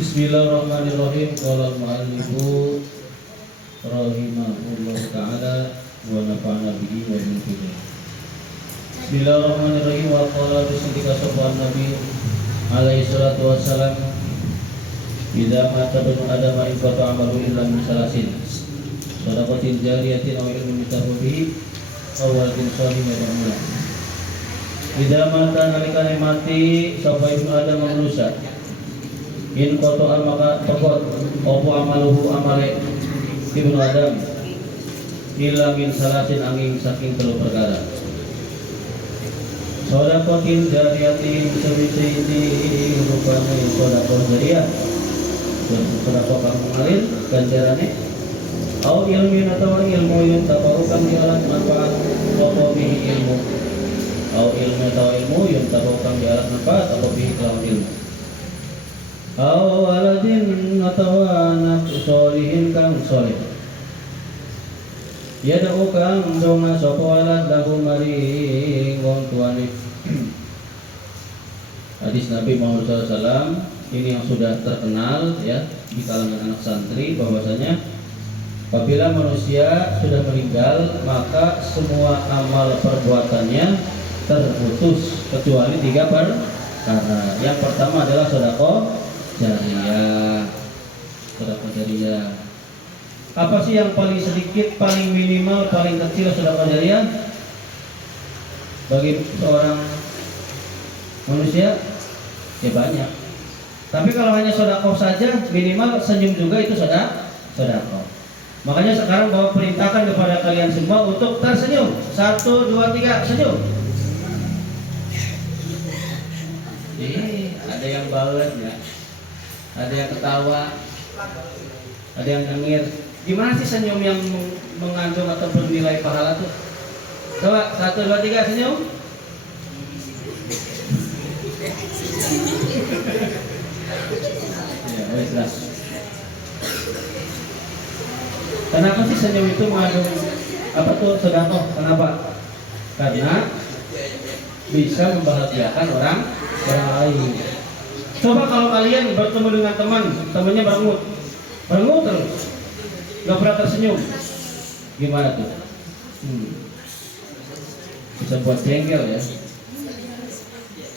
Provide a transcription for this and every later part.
Bismillahirrahmanirrahim. Qala al-mu'allifu rahimahullah ta'ala wa nafa'ana bihi wa min fihi. Bismillahirrahmanirrahim. Wa qala bisidika sabhan nabi alaihi salatu wassalam, idza mata ibnu adam in qata amalu illa min salasin sadaqatin jariyatin aw ilmin yutabu bihi aw waladin salihin yad'u. Idza mata nalikane mati sapa ibnu adam manusia, in qata maka pokok opo amaluhu amale ibnu adam illa min salasin angin saking telu perkara. Sodakotin jariyatin sewisi rupanya sodakot jariyah dan sodakot kang mengalir ganjarannya. Au ilmin atau ilmu yang tabarukan di alat manfaat atau bihi ilmu. Au ilmu atau ilmu yang tabarukan di alat manfaat atau bihi kelawan ilmu. Au waladin atau anak solihin kang solih. Ya da'u kang donga sapa walad lahu maring wong tuane. Hadis Nabi Muhammad SAW ini yang sudah terkenal ya di kalangan anak santri, bahwasanya apabila manusia sudah meninggal maka semua amal perbuatannya terputus kecuali 3 perkara. Yang pertama adalah sedekah jariyah. Sedekah jariyah. Apa sih yang paling sedikit, paling minimal, paling kecil sedekah jariyah bagi seorang manusia? Ya banyak. Tapi kalau hanya sedekah saja, minimal senyum juga itu sedekah. Makanya sekarang Bapak perintahkan kepada kalian semua untuk tersenyum. 1, 2, 3, senyum. Ada yang bawel ya, ada yang ketawa, ada yang nyengir. Gimana sih senyum yang mengandung atau bernilai pahala tuh? Coba 1, 2, 3 senyum. Ya, weslah. Kenapa sih senyum itu mengandung apa tuh sedekah? Kenapa? Karena bisa membahagiakan orang lain. Coba kalau kalian bertemu dengan temannya berengut terus, nggak pernah tersenyum, gimana tuh? Bisa buat jengkel ya.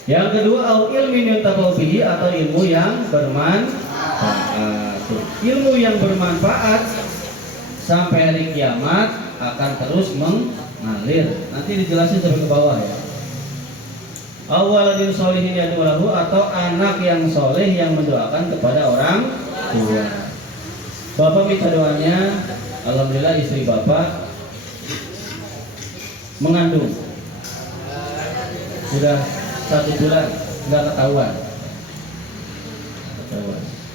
Yang kedua, au ilmin yuntafa'u bihi, atau ilmu yang bermanfaat. Ilmu yang bermanfaat sampai hari kiamat akan terus mengalir. Nanti dijelasin sampai ke bawah ya. Awaladin solihin yad'u lahu, atau anak yang soleh yang mendoakan kepada orang tua. Bapak minta doanya, alhamdulillah istri Bapak mengandung sudah 1 bulan, nggak ketahuan.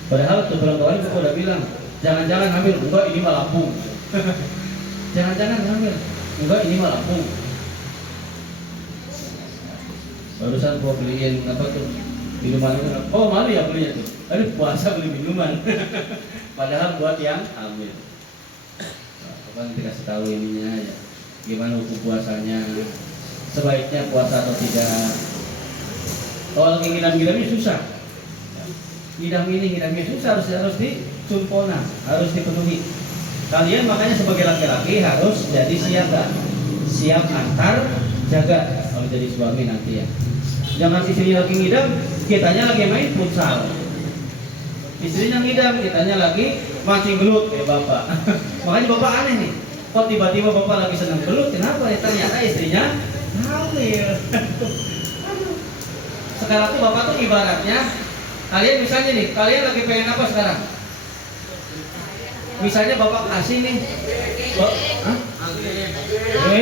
Padahal sebelum kemarin Bapak udah bilang, jangan-jangan hamil, enggak ini mah lambung. Jangan-jangan hamil, enggak ini mah lambung. Barusan gua beliin apa tuh minuman itu, oh malu ya belinya tuh. Aduh, puasa beli minuman. Padahal buat yang hamil. Nah, kapan dikasih tahu ininya ya, gimana hukum puasanya, sebaiknya puasa atau tidak. Kalau lagi ngidam-ngidamnya susah. Ngidam-ngidamnya susah, harus disumpona, harus dipenuhi. Kalian makanya sebagai laki-laki harus jadi siap antar jaga kalau jadi suami nanti ya. Jangan istrinya lagi ngidam, kitanya lagi main futsal. Istrinya ngidam, kitanya lagi mancing belut kayak bapak. Makanya bapak aneh nih, kok tiba-tiba bapak lagi senang belut, kenapa ya? Ternyata istrinya hamil. Sekarang tuh bapak tuh ibaratnya, kalian misalnya nih, kalian lagi pengen apa sekarang? Misalnya bapak kasih nih,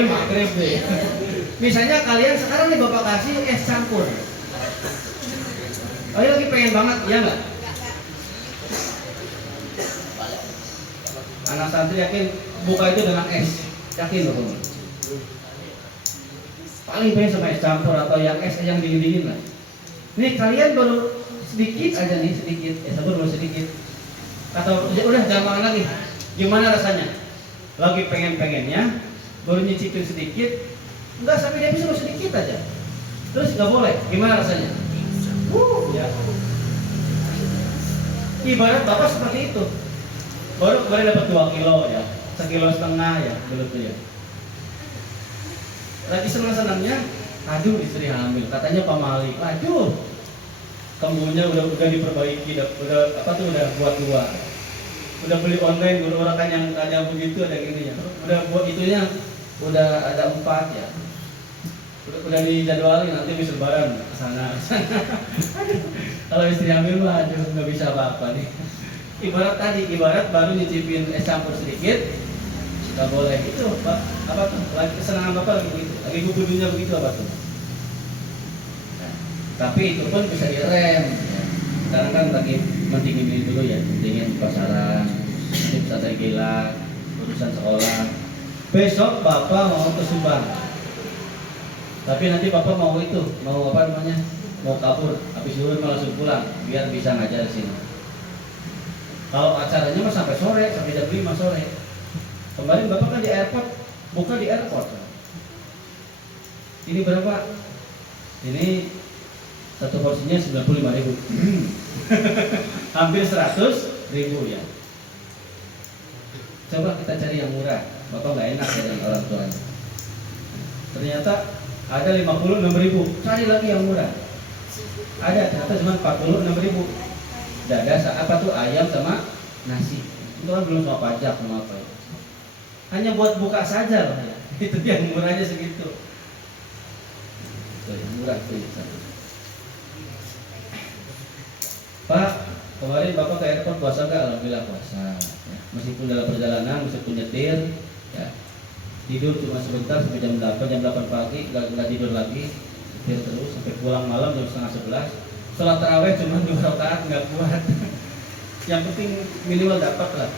maghrib deh. Misalnya kalian sekarang nih bapak kasih es campur. Kalian lagi pengen banget, ya nggak? Anak santri yakin buka itu dengan es, yakin loh. Paling pengen sama es campur atau yang es yang dingin-dingin lah. Nih kalian baru sedikit aja nih, sedikit, es campur baru sedikit. Atau udah jangan lagi. Gimana rasanya? Lagi pengen-pengennya, baru nyicipin sedikit. Enggak, sampai dia bisa sedikit aja. Terus nggak boleh, gimana rasanya? Ya. Ibarat Bapak seperti itu. Baru kemarin dapat 2 kilo ya, 1,5 kilo ya, belut ya. Lagi senang-senangnya, aduh istri hamil, katanya pamali, aduh kembunya udah diperbaiki, udah buat 2, udah beli online, udah orang kan yang ada begitu ada gini ya, udah buat itunya, udah ada 4 ya, udah dijadwalin nanti habis lebaran kesana. Kalau istri hamil mah aduh nggak bisa apa-apa nih. Ibarat baru nyicipin es campur sedikit, nggak boleh itu Pak, apa tuh? Lagi kesenangan Bapak lagi begitu, lagi gugudunya begitu apa tuh? Nah, tapi itu pun bisa direm. Ya. Sekarang kan lagi mendingin dulu ya, mendingin pasaran, bisa gila, urusan sekolah. Besok Bapak mau ke Subang, tapi nanti Bapak mau apa namanya? Mau kabur, habis zuhur langsung pulang, biar bisa ngajar di sini. Kalau acaranya mah sampai sore, sampai jam 5 sore. Kemarin Bapak kan di airport, buka di airport. Ini berapa? Ini satu porsinya 95.000. Hampir 100.000 ya. Coba kita cari yang murah. Bapak nggak enak ya dengan orang tuanya. Ternyata ada 56.000. Cari lagi yang murah. Ada ternyata cuma 46.000. Dada apa tuh ayam sama nasi. Itu kan belum sama pajak sama apa ya. Hanya buat buka saja loh ya. Itu yang murahnya segitu. Itu yang murah itu. Pak, kemarin Bapak ke airport puasa nggak? Alhamdulillah puasa. Ya. Meskipun dalam perjalanan, meskipun nyetir, ya. Tidur cuma sebentar sampai jam 8 pagi, nggak tidur lagi, nyetir terus sampai pulang malam jam setengah 11. Sholat taraweh cuma 2 rakaat nggak kuat. Yang penting minimal dapat lah.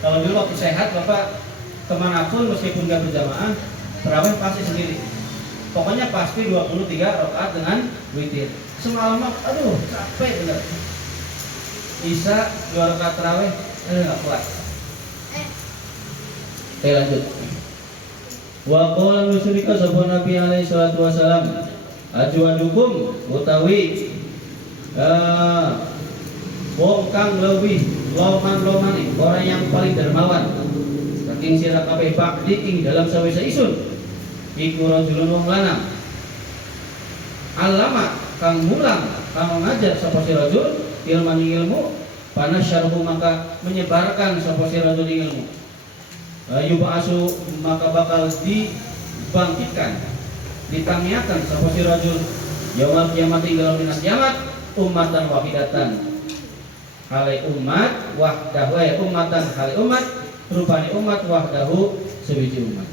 Kalau dulu waktu sehat Bapak kemanapun meskipun nggak berjamaah, taraweh pasti sendiri. Pokoknya pasti 23 rakaat dengan witir. Semalaman, aduh capek bener. Isya 2 rakaat taraweh, nggak kuat. Oke lanjut. Wa qala musyrika sahabat Nabi alaihi salatu wasalam, ajwadukum utawi wong kang lebih loman-lomane, orang yang paling dermawan saking sira kabeh bakti ing dalam sawise isun iku rajulun wong lanang alama kang mulang kang ngajar sapa si rajul ilmu panasyarhu maka menyebarkan sapa si rajul ilmu yub'asu maka bakal dibangkitkan ditamiakan sapa si rajul yaumul kiamat ing dalam dina kiamat ummatan wahidatan halai umat wahdahu ya ummatan halai umat rupani umat wahdahu sewiji umat.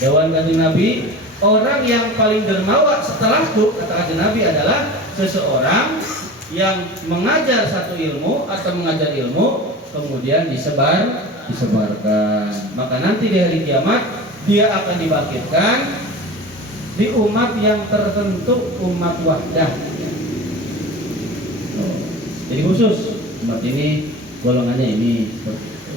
Dawan kanjeng Nabi, orang yang paling dermawan setelahku kata kanjeng Nabi adalah seseorang yang mengajar satu ilmu atau mengajar ilmu kemudian disebarkan. Maka nanti di hari kiamat dia akan dibangkitkan di umat yang tertentu, umat wahdah. Jadi khusus umat ini golongannya ini seperti itu.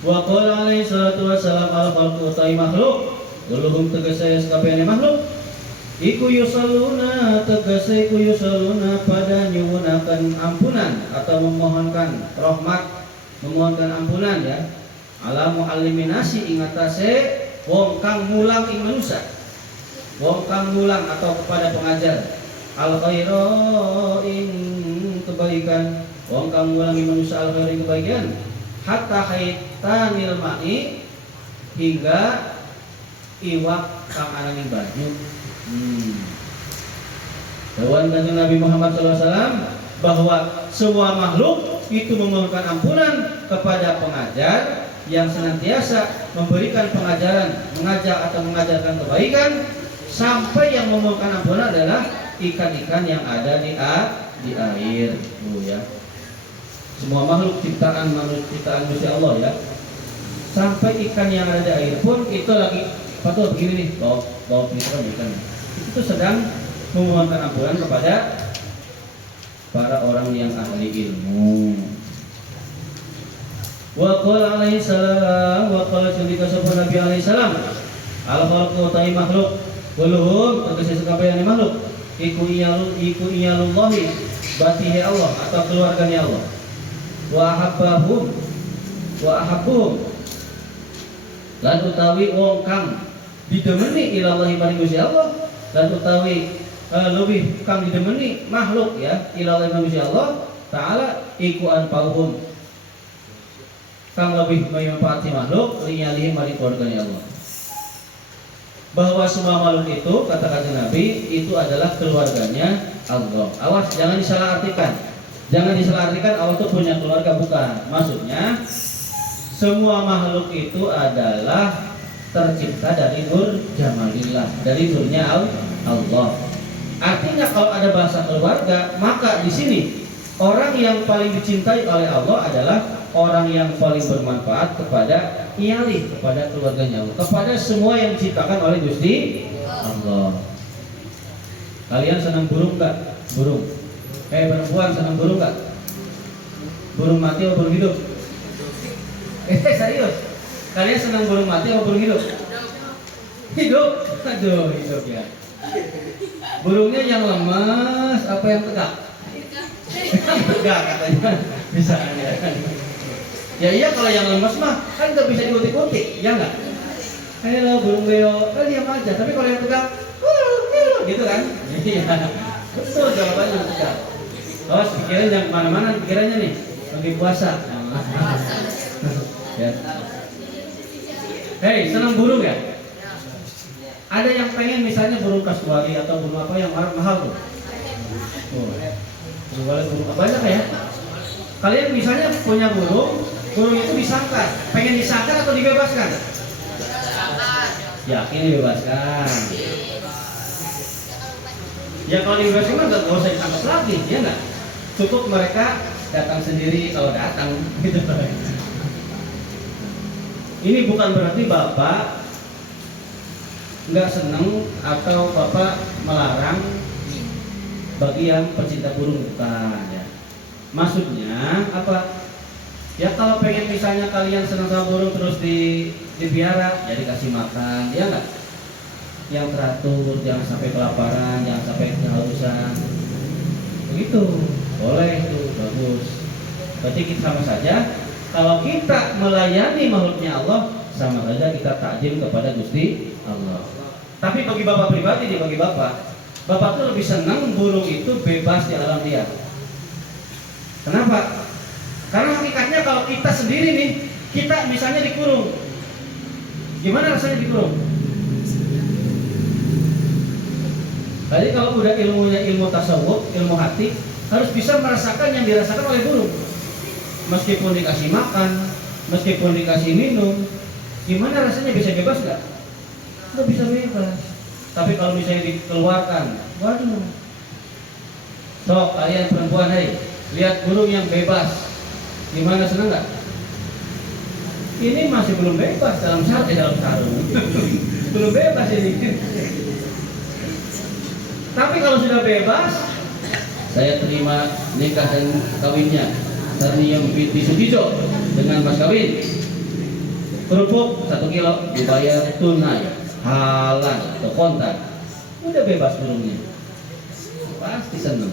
Wa qala alaihi salatu wassalam ala khalqu utai makhluk guluhum tegese sakabehane makhluk iku yusalluna tegese iku yusalluna pada nyuwunaken ampunan atau memohonkan rahmat, memohonkan ampunan ya ala mualliminasi ing atase wong kang mulang ing manusia, wong kang mulang atau kepada pengajar al khairu ing kebaikan, wong kang ngulangi manusia al khairu ing kebaikan hatta khaitanil ma'i hingga iwak kang ana ning banyu. Dawan kanjeng Nabi Muhammad SAW bahwa semua makhluk itu memohonkan ampunan kepada pengajar yang senantiasa memberikan pengajaran, mengajak atau mengajarkan kebaikan sampai yang memohonkan ampunan adalah ikan-ikan yang ada di air, ya. Semua makhluk ciptaan Gusti Allah ya. Sampai ikan yang ada di air pun itu lagi patut begini nih, bawa ikan. Itu sedang memohonkan ampunan kepada para orang yang ahli ilmu. Wa qala alaihi salam wa qala sundika sapa Nabi alaihi salam al khalqu ta'i makhluk kulluhum tegese sakabehane makhluk iku iyalullahi batihi Allah atau keluarganya Allah. Wa ahabbuhum lan utawi wong kang didemeni ilallahi maring Gusti Allah, lan utawi lebih kang didemeni makhluk ya ilallahi maring Gusti Allah taala iku anfa'uhum kang lebih memanfaati makhluk liyalihi maring keluarganya Allah. Bahwa semua makhluk itu kata Nabi itu adalah keluarganya Allah. Awas jangan disalahartikan. Jangan disalahartikan Allah itu punya keluarga, bukan. Maksudnya semua makhluk itu adalah tercipta dari nur jamalillah, dari nurnya Allah. Artinya kalau ada bahasa keluarga, maka di sini orang yang paling dicintai oleh Allah adalah orang yang paling bermanfaat kepada iyali, kepada keluarganya Allah, kepada semua yang diciptakan oleh Gusti Allah. Kalian senang burung gak? Burung. Perempuan senang burung gak? Burung mati atau burung hidup? Serius? Kalian senang burung mati atau burung hidup? Hidup? Aduh, hidup ya. Burungnya yang lemas apa yang tegak? Tegak katanya. Bisa aja. Ya iya, kalau yang lemas mah kan nggak bisa diutik-utik, ya nggak? Halo burung beo, diam aja. Tapi kalau yang tegak, gitu kan? Iya, betul jawabannya yang tegak. Awas pikiran yang mana-mana pikirannya nih, lagi puasa. Ya. Hei, senang burung ya? Ada yang pengen misalnya burung kasuari atau burung apa yang mahal tuh? Burung apa banyak ya? Kalian misalnya punya burung itu disangkar, pengen disangkar atau dibebaskan? Yakin dibebaskan. Ya kalau dibebaskan kan nggak usah ditangkap lagi, ya nggak? Cukup mereka datang sendiri kalau datang, gitu. Ini bukan berarti Bapak nggak seneng atau Bapak melarang bagi yang pecinta burung, bukan ya. Maksudnya apa? Ya kalau pengen misalnya kalian senang sama burung terus dipiara, ya dikasih makan, ya nggak? Yang teratur, jangan sampai kelaparan, jangan sampai kehausan. Begitu, boleh itu, bagus. Berarti kita sama saja. Kalau kita melayani makhluknya Allah, sama saja kita takjim kepada Gusti Allah. Tapi bagi Bapak pribadi, bagi Bapak tuh lebih senang burung itu bebas di alam liar. Kenapa? Karena hakikatnya kalau kita sendiri nih, kita misalnya dikurung, gimana rasanya dikurung? Jadi kalau udah ilmunya ilmu tasawuf, ilmu hati, harus bisa merasakan yang dirasakan oleh burung. Meskipun dikasih makan, meskipun dikasih minum, gimana rasanya, bisa bebas nggak? Nggak bisa bebas. Tapi kalau misalnya dikeluarkan, waduh. Sok kalian perempuan, hei, lihat burung yang bebas. Gimana, senang nggak? Ini masih belum bebas dalam sarung. Belum bebas ini. Tapi kalau sudah bebas, saya terima nikah dan kawinnya Sarnium binti Sugijo dengan mas kawin. Kerupuk 1 kilo dibayar tunai, halal atau kontak. Udah bebas burungnya. Pasti senang.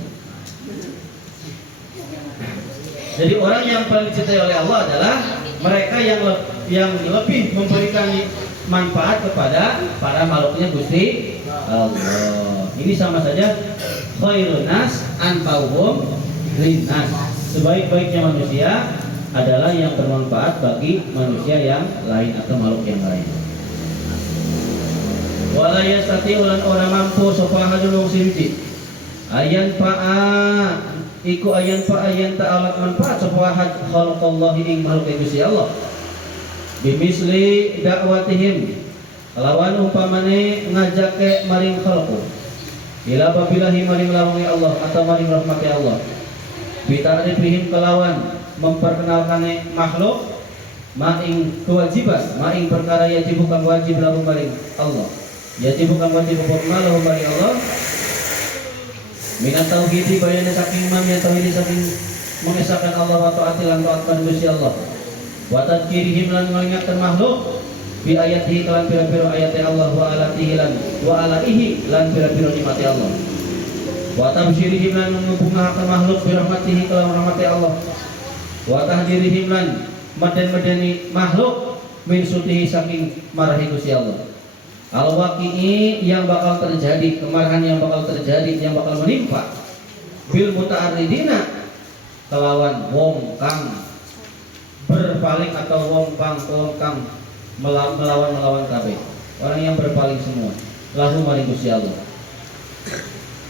Jadi orang yang paling dicintai oleh Allah adalah mereka yang lebih memberikan manfaat kepada para makhluknya Gusti Allah. Ini sama saja khairun nas anfa'uhum linnas. Sebaik-baiknya manusia adalah yang bermanfaat bagi manusia yang lain atau makhluk yang lain. Wala yastati ulan ora mampu sapa hadul sirji. Ayan fa'a iku ayan ta'alat manfaat sapa khalqallahi ing makhluk Gusti Allah. Bimisli dakwatihim lawan umpamane ngajake maring khalqu ila babilahi maring lawang Allah atau maring rahmati Allah. Bitarifihim kelawan memperkenalkan makhluk maing kewajiban maing perkara yajib bukan wajib lalu maring Allah, yajib bukan wajib bukan lalu maring Allah. Minat tauhidi bayana saking imam yang tauhidi saking mengesahkan Allah wa ta'ati lan ta'atkan Gusti Allah. Wa tadkirihim lan mengingatkan makhluk bi ayatihi kelan pira-pira ayat Allah wa alatihi lan wa alaihi lan pira-pira nikmati Allah. wa tabsyirihim lan ngubungahaken makhluk bi rahmatihi kelawan rahmati Allah, wa tahdirihim lan meden-medeni makhluk min sutihi saking marahi Gusti Allah. Al-waqi'i yang bakal terjadi, kemarahan yang bakal terjadi, yang bakal menimpa bil muta'arridina kelawan wong kang berpaling atau wong kang melawan kabeh. Orang yang berpaling semua lahu maring Gusti Allah.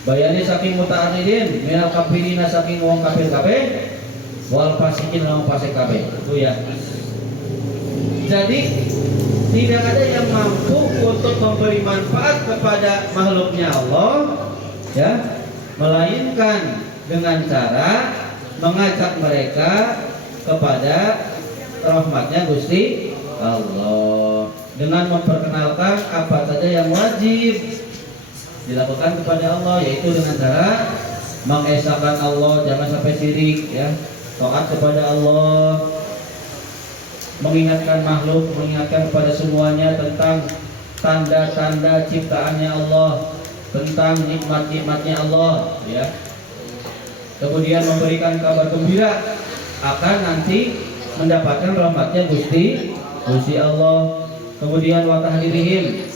Bayane saking muta'arridin minal kafirina saking wong kafir kabeh wal fasikin wong fasik kabeh. Itu ya. Jadi tidak ada yang mampu untuk memberi manfaat kepada makhluknya Allah, ya, melainkan dengan cara mengajak mereka kepada rahmatnya Gusti Allah, dengan memperkenalkan apa saja yang wajib dilakukan kepada Allah, yaitu dengan cara mengesahkan Allah, jangan sampai syirik, ya, taat kepada Allah, mengingatkan makhluk, mengingatkan kepada semuanya tentang tanda-tanda ciptaannya Allah, tentang nikmat-nikmatnya Allah, ya. Kemudian memberikan kabar gembira akan nanti mendapatkan rahmatnya Gusti Allah. Kemudian wa tahdhirihim,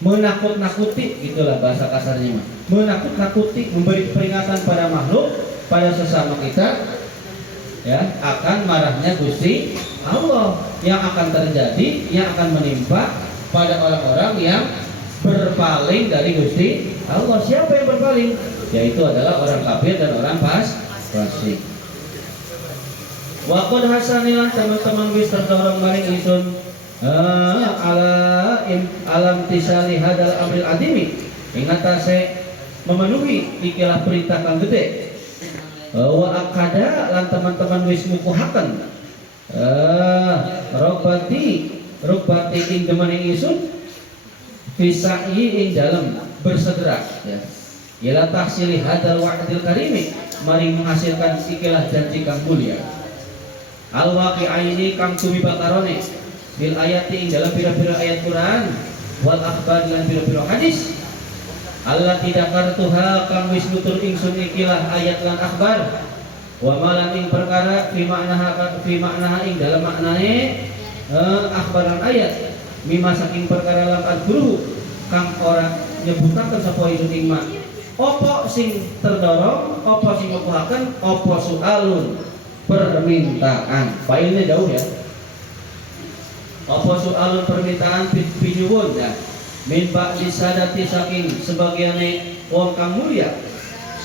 menakut-nakuti, gitulah bahasa kasarnya, menakut-nakuti, memberi peringatan pada makhluk, pada sesama kita, ya, akan marahnya Gusti Allah yang akan terjadi, yang akan menimpa pada orang-orang yang berpaling dari Gusti Allah. Siapa yang berpaling? Yaitu adalah orang kafir dan orang fasik. Wa qad hasanilah teman-teman wis terdorong maring isun alam tisali hadal amril adimi, ingat atase memenuhi ikilah perintah kang gede. Wa akada lan teman-teman wis ngukuhaken rukbati ing demening isun fisa'i ing dalem bersegera, ya, ila tahsili hadal wa'dil karimi, mari menghasilkan ikilah janji kang mulia. Al waqi'aini kang tumibakarone bil ayati ing dalam pira-pira ayat Quran, wal akhbar lan pira-pira hadis. Allah tidak kartuha kang wis nutur ingsun ikilah ayat lan akhbar, wa malan ing perkara fi maknaha ing dalam maknane akhbaran ayat, mimma saking perkara lam adguru kang ora nyebutaken sapa ingsun ing mak. Opo sing terdorong, opo sing ngukuhaken, opo soalun permintaan. Failnya jauh, ya. Opo soalun permintaan pinyuwun, ya. Min ba'di sadati saking sebagiane wong kang mulia,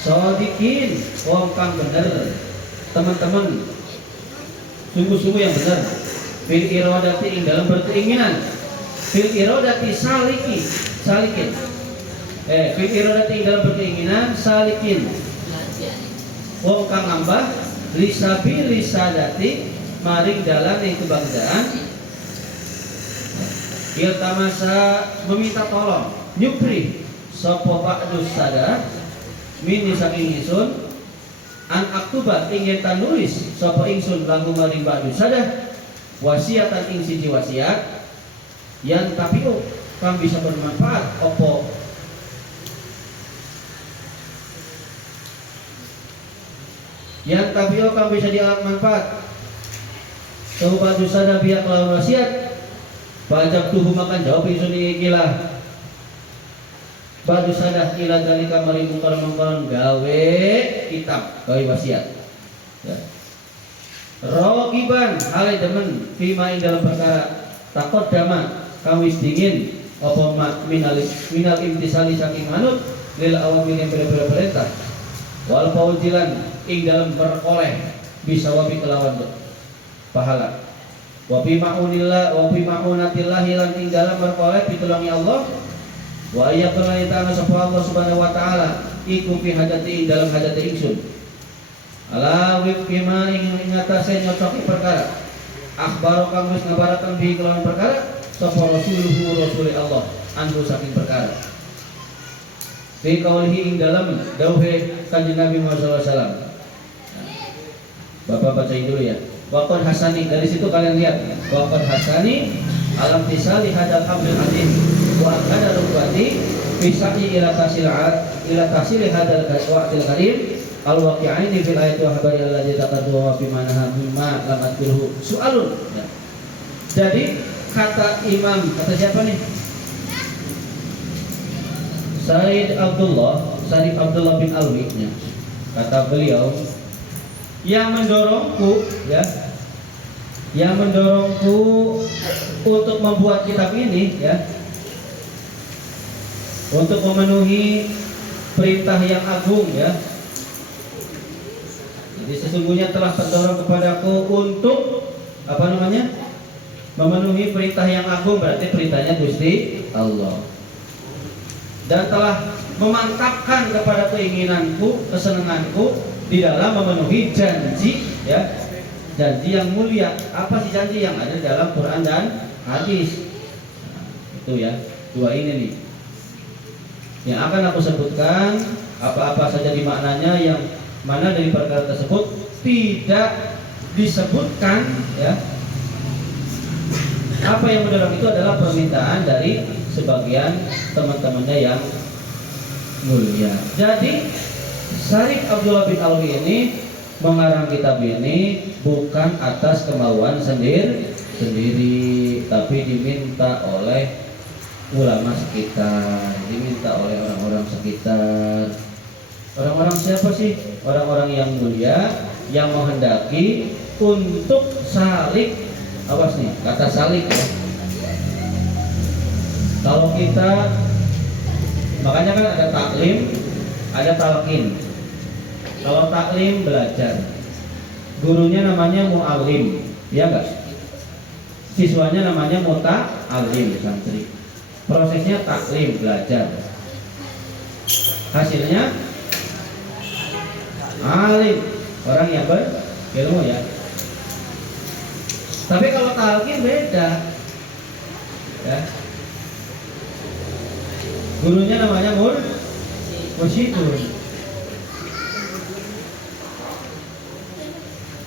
sadikin wong kang bener, teman-teman, sungguh-sungguh yang benar. Fil iradati ing dalam berkeinginan, fil iradati salikin fil iradati ing dalam berkeinginan salikin wong kang ngambah lisabi lisadati maring dalan ing kebangsaan, iltamasa meminta tolong nyupri sapa ba'dus sadar mini saking ingsun an aktuba ingin nulis sapa ingsun lahu maring ba'dus sadar wasiatan ing siji wasiat yang tapi kang bisa bermanfaat opo yang tapi kang bisa dialat manfaat sapa ba'dus sadar biak lawan wasiat. Bajak tuh makan jawab ingsun ikilah ba'du sadah ila dalika mari mungkar gawe kitab, gawe wasiat, ya. Rogiban hale demen fima ing dalam perkara takut dama kawis dingin apa minal imtisali saking manut lil awamil yang perintah wal fauzilan ing dalam beroleh bisa wabi kelawan pahala. Wa bi ma'unillah wa bi ma'unatillah lan ing dalam berkoleh pitulungi Allah, wa ayyakuna ta'ala sapa Allah subhanahu wa ta'ala iku fi hajati ing dalam hajati ingsun ala wifkima ing atase nyocoki perkara akhbar kang wis ngabaraken bi kelawan perkara sapa rasul Allah anhu saking perkara fi qaulihi ing dalam dawuhe kanjeng Nabi Muhammad sallallahu alaihi wasallam. Bapak bacain dulu, ya. Waqad hasani, dari situ kalian lihat waqad hasani alam tisali hadal amril adim wa akada rubati fi sa'i ila tasilat ila tahsil hadzal waqtil karim al-waqi'aini fil ayati wa habari allazi taqaddama wa fi manaha mimma lam adkurhu su'alun. Ya. Jadi kata siapa nih? Said Abdullah bin Alwi, ya. Kata beliau, yang mendorongku untuk membuat kitab ini, ya, untuk memenuhi perintah yang agung, ya. Jadi sesungguhnya telah terdorong kepadaku untuk memenuhi perintah yang agung, berarti perintahnya Gusti Allah. Dan telah memantapkan kepada keinginanku, kesenanganku di dalam memenuhi janji, ya, janji yang mulia. Apa sih janji yang ada dalam Quran dan hadis? Nah, itu ya, dua ini nih yang akan aku sebutkan. Apa-apa saja di maknanya, yang mana dari perkara tersebut tidak disebutkan, ya. Apa yang mendorong itu adalah permintaan dari sebagian teman-temannya yang mulia. Jadi Syarif Abdullah bin Alwi ini mengarang kitab ini bukan atas kemauan sendiri, tapi diminta oleh ulama sekitar, diminta oleh orang-orang sekitar. Orang-orang siapa sih? Orang-orang yang mulia yang menghendaki untuk salik. Awas nih, kata salik, ya. Kalau kita, makanya kan ada taklim, ada talqin. Kalau taklim belajar, gurunya namanya mu'alim, ya enggak? Siswanya namanya muta'alim, santri. Prosesnya taklim, belajar. Hasilnya alim, orang yang berilmu, ya. Tapi kalau talqin beda, ya. Gurunya namanya mursyidun,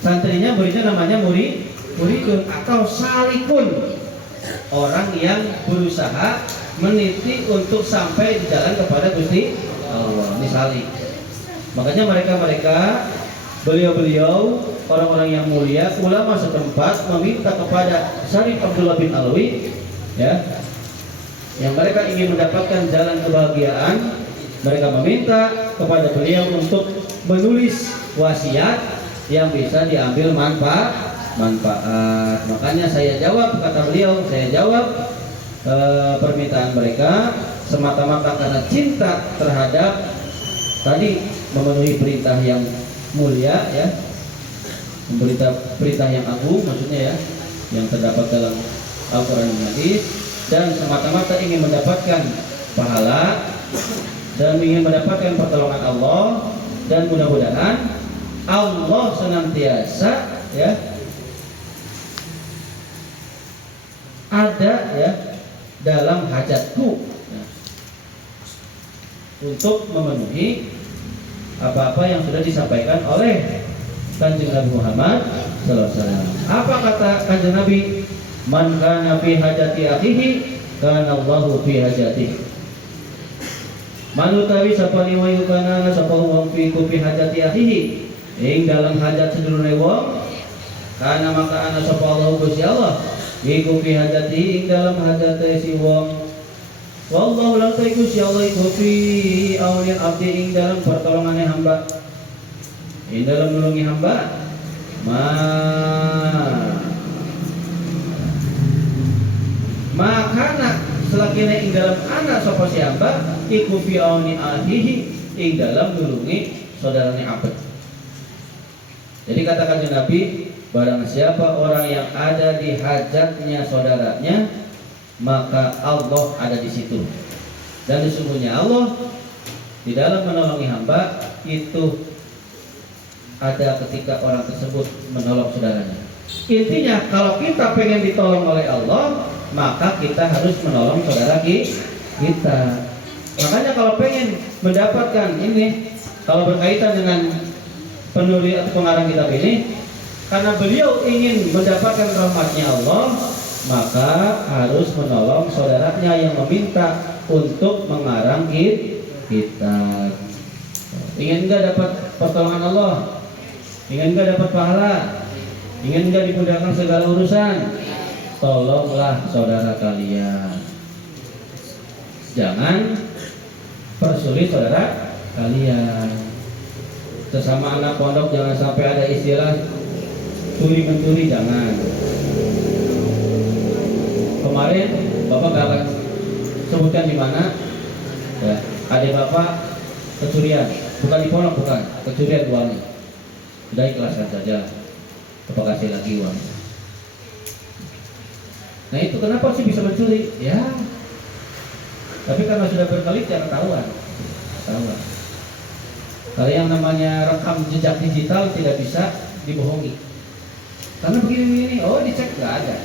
santrinya muridnya namanya muridun atau salikun, orang yang berusaha meniti untuk sampai di jalan kepada Gusti Allah. Ini salik. Makanya mereka beliau orang-orang yang mulia, ulama setempat meminta kepada Syarif Abdullah bin Alwi, ya, yang mereka ingin mendapatkan jalan kebahagiaan. Mereka meminta kepada beliau untuk menulis wasiat yang bisa diambil manfaat. Makanya saya jawab, kata beliau, permintaan mereka semata-mata karena cinta terhadap tadi memenuhi perintah yang mulia, ya, perintah yang agung, maksudnya, ya, yang terdapat dalam Al-Quran dan Hadis, dan semata-mata ingin mendapatkan pahala dan ingin mendapatkan pertolongan Allah, dan mudah-mudahan Allah senantiasa, ya, ada, ya, dalam hajatku, ya, untuk memenuhi apa-apa yang sudah disampaikan oleh Kanjeng Nabi Muhammad SAW. Apa kata Kanjeng Nabi? Man kana fi hajati akhihi kana Allahu fi hajatihi. Manutawi sapani wa yukana sapa wong fi hajati akhihi, ing dalam hajat sedulure wong, kana maka ana sapa Allah Gusti Allah iku fi hajati, ing dalam hajate si wong. Wallahu la taiku si Allah iku fi awliyan abdi, ing dalam pertolongannya hamba, ing dalam menolongi hamba. Makana selakina ing dalam anak sapa si hamba iku fi auni ahihi, ing dalam nulungi saudaranya abad. Jadi katakan Nabi, barang siapa orang yang ada di hajatnya saudaranya, maka Allah ada di situ. Dan sesungguhnya Allah di dalam menolongi hamba itu ada ketika orang tersebut menolong saudaranya. Intinya kalau kita pengen ditolong oleh Allah, maka kita harus menolong saudara kita. Makanya kalau pengen mendapatkan ini, kalau berkaitan dengan penulis atau pengarang kitab ini, karena beliau ingin mendapatkan rahmatnya Allah, maka harus menolong saudaranya yang meminta untuk mengarang kita Ingin enggak dapat pertolongan Allah? Ingin enggak dapat pahala? Ingin enggak dimudahkan segala urusan? Tolonglah saudara kalian. Jangan persulit saudara kalian. Sesama anak pondok jangan sampai ada istilah curi mencuri, jangan. Kemarin Bapak gak akan sebutkan di mana ya, adik Bapak kecurian, bukan di pondok, bukan kecurian uangnya. Sudah ikhlaskan saja, Bapak kasih lagi uang. Nah itu kenapa sih bisa mencuri? Ya, tapi karena sudah berkelit ya ketahuan. Kalau yang namanya rekam jejak digital tidak bisa dibohongi. Karena begini, oh dicek nggak ada.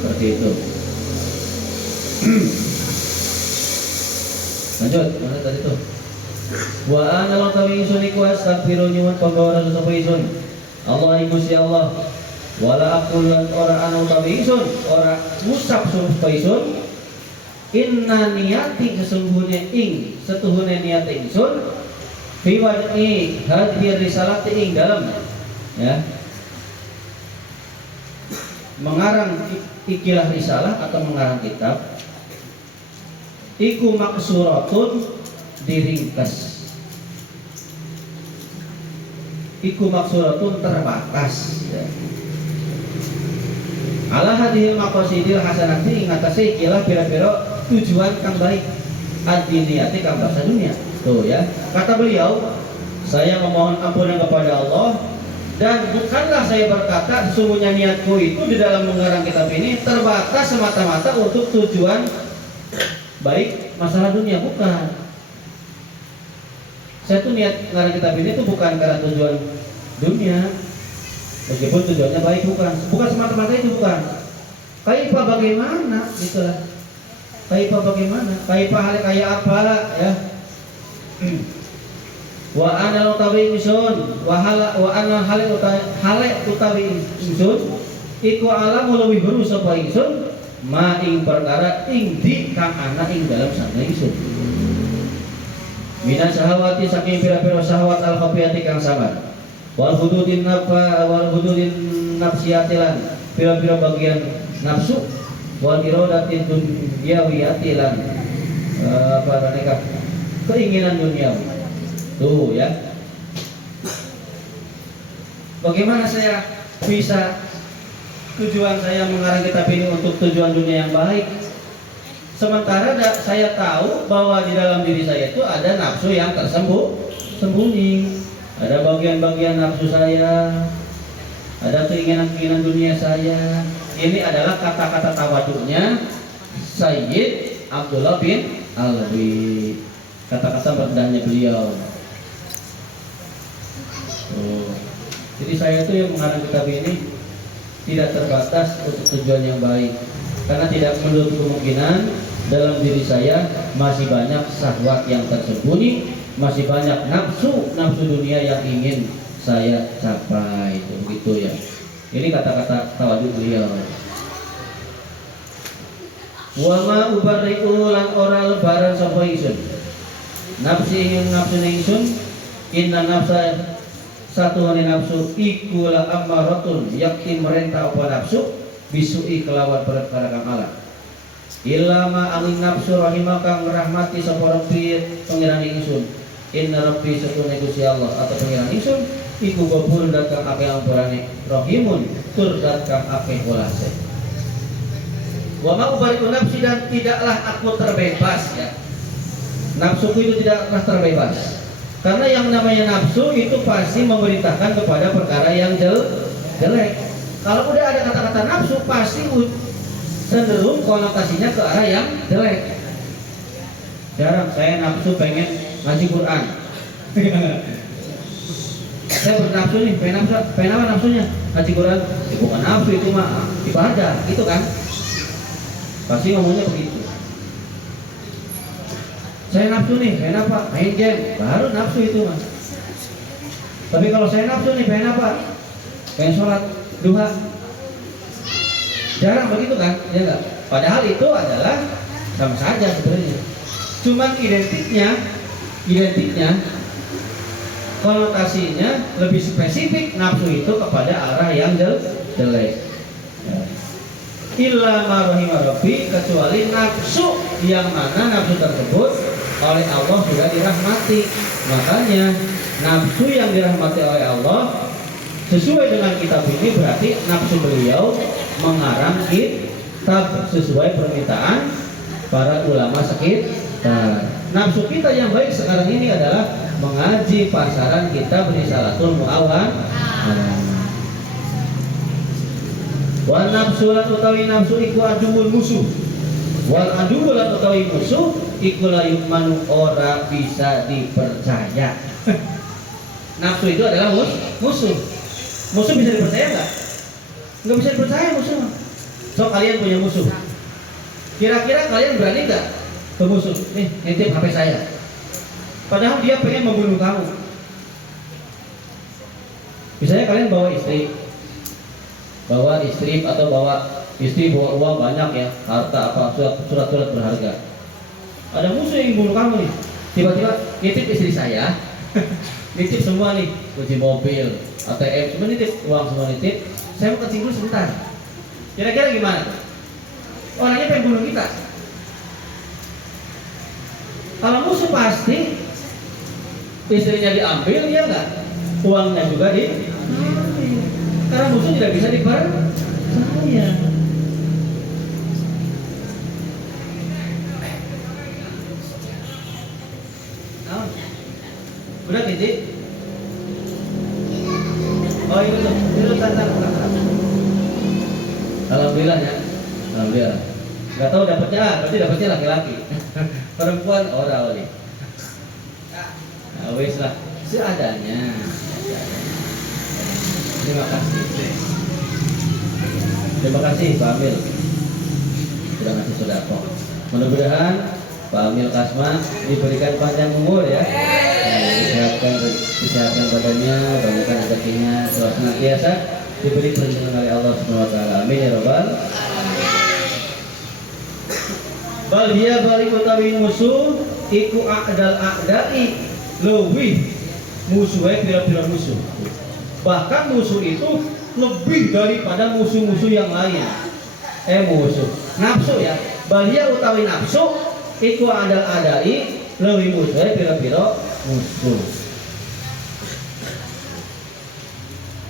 Seperti itu. Lanjut, mana tadi tuh? Wa ana la tawisun iku astaghfiru nyuwun pagawara sapa isun. Allah Gusti Allah. Wala aqul lan ora ana tawisun, ora ngucap sapa isun. Inna niyati sesungguhnya setuhune niat ingsun fi wajhi hadhihi risalati ing dalam ya mengarang ikilah risalah atau mengarang kitab iku maksuratun diringkas, iku maksuratun terbatas ya. Ala hadhil maqasidil hasanati ing atase ikilah pira-pira tujuan kang baik ad-diniyati kang bahasa dunia. Tuh ya, kata beliau, saya memohon ampunan kepada Allah dan bukanlah saya berkata sesungguhnya niatku itu di dalam mengarang kitab ini terbatas semata-mata untuk tujuan baik masalah dunia, bukan. Saya tuh niat mengarang kitab ini tuh bukan karena tujuan dunia, meskipun tujuannya baik, bukan semata-mata itu, bukan. Kaifa bagaimana itulah. Kaifa bagaimana? Kaifa hal kayak apa ya? Wa ana utawi ingsun wa ana hale utawi ingsun iku alam luwih guru sapa ingsun ma ing perkara ing di kang ana ing dalam sana ingsun. Mina syahwati saking pira-pira syahwat al-khafiyati kang samar. Wal hududin nafsiyatilan pira-pira bagian nafsu wal iradatin dunyawiyatilan apa namanya keinginan duniawi. Tuh ya. Bagaimana saya bisa tujuan saya mengarang kitab ini untuk tujuan dunia yang baik, sementara saya tahu bahwa di dalam diri saya itu ada nafsu yang tersembunyi, ada bagian-bagian nafsu saya, ada keinginan-keinginan dunia saya. Ini adalah kata-kata tawaduknya Sayyid Abdullah bin Alwi, kata-kata rendahnya beliau. Jadi saya itu yang mengarang kitab ini tidak terbatas untuk tujuan yang baik, karena tidak menutup kemungkinan dalam diri saya masih banyak syahwat yang tersembunyi, masih banyak nafsu dunia yang ingin saya capai. Itu begitu ya. Ini kata-kata tawadhu beliau. Wa ma ubarri'u lan ora lebaran sapa ingsun. Nafsi ingin nafsu ingsun, inna nafsa satu hari nafsu iku la amaratun yakti merentah apa nafsu bisui kelawan perkara kang ala. Ilama angin nafsu rahimah kang rahmati sapa rabbi pangeran ingsun. Inna rabbi satune Gusti Allah atau pangeran ingsun iku gopur dat kang akeh ampurane rahimun tur dat kang akeh welase. Wa ma ubariku nafsi dan tidaklah aku terbebas ya. Nafsuku itu tidaklah terbebas. Karena yang namanya nafsu itu pasti memerintahkan kepada perkara yang jelek. Kalau udah ada kata-kata nafsu pasti cenderung konotasinya ke arah yang jelek. Jarang saya nafsu pengen ngaji Quran. Saya bernafsu nih, pengen apa nafsunya? Ngaji Quran. Bukan nafsu itu mah ibadah, gitu kan? Pasti ngomongnya begitu. Saya nafsu nih, pengen apa? Main game, baru nafsu itu mas. Tapi kalau saya nafsu nih, pengen apa? Pengen sholat duha. Jarang begitu kan? Ya enggak? Padahal itu adalah sama saja sebenarnya. Cuman identiknya identiknya, konotasinya lebih spesifik, nafsu itu kepada arah yang jelek. Illa ma rahima rabbi, kecuali nafsu yang mana nafsu tersebut oleh Allah sudah dirahmati. Makanya nafsu yang dirahmati oleh Allah sesuai dengan kitab ini berarti nafsu beliau mengarang kitab sesuai permintaan para ulama sekitar. Nafsu kita yang baik sekarang ini adalah mengaji pasaran kitab Risalatul Mu'awan. Wa nafsu lan utawi nafsu iku aduwul musuh. Wal aduwul lan utawi musuh iku la yu'manu, ora bisa dipercaya. Nafsu itu adalah musuh. Musuh bisa dipercaya nggak? Nggak bisa dipercaya musuh. So kalian punya musuh. Kira-kira kalian berani nggak ke musuh? Nih, nitip HP saya. Padahal dia pengen membunuh kamu. Misalnya kalian bawa istri atau bawa uang banyak ya, harta apa, surat-surat berharga. Ada musuh yang bunuh kamu nih. Tiba-tiba nitip istri saya, nitip semua nih, kunci mobil, ATM, semua nitip, uang semua nitip. Saya mau kencing dulu sebentar. Kira-kira gimana? Orangnya pengen bunuh kita. Kalau musuh pasti istrinya diambil, ya enggak? Uangnya juga diambil. Karena musuh tidak bisa dipercaya. Udah titik? Oh itu tantan. Alhamdulillah ya, alhamdulillah. Gak tahu dapatnya, berarti dapatnya laki-laki. Perempuan orang wali. Nah, wes lah, seadanya. Terima kasih. Terima kasih Pak Amil sudah ngasih sodako. Mudah-mudahan Pak Amil Kasma diberikan panjang umur ya. Disehatkan badannya, bangkan rezekinya, selalu senantiasa diberi perlindungan oleh Allah Subhanahu wa taala. Amin ya rabbal. Bal dia balik utawi musuh iku a'dal a'dai, leuwih musuhe pira-pira musuh. Bahkan musuh itu lebih daripada musuh-musuh yang lain. Musuh nafsu ya. Bal dia utawi nafsu iku a'dal a'dai, leuwih musuhe pira-pira musuh.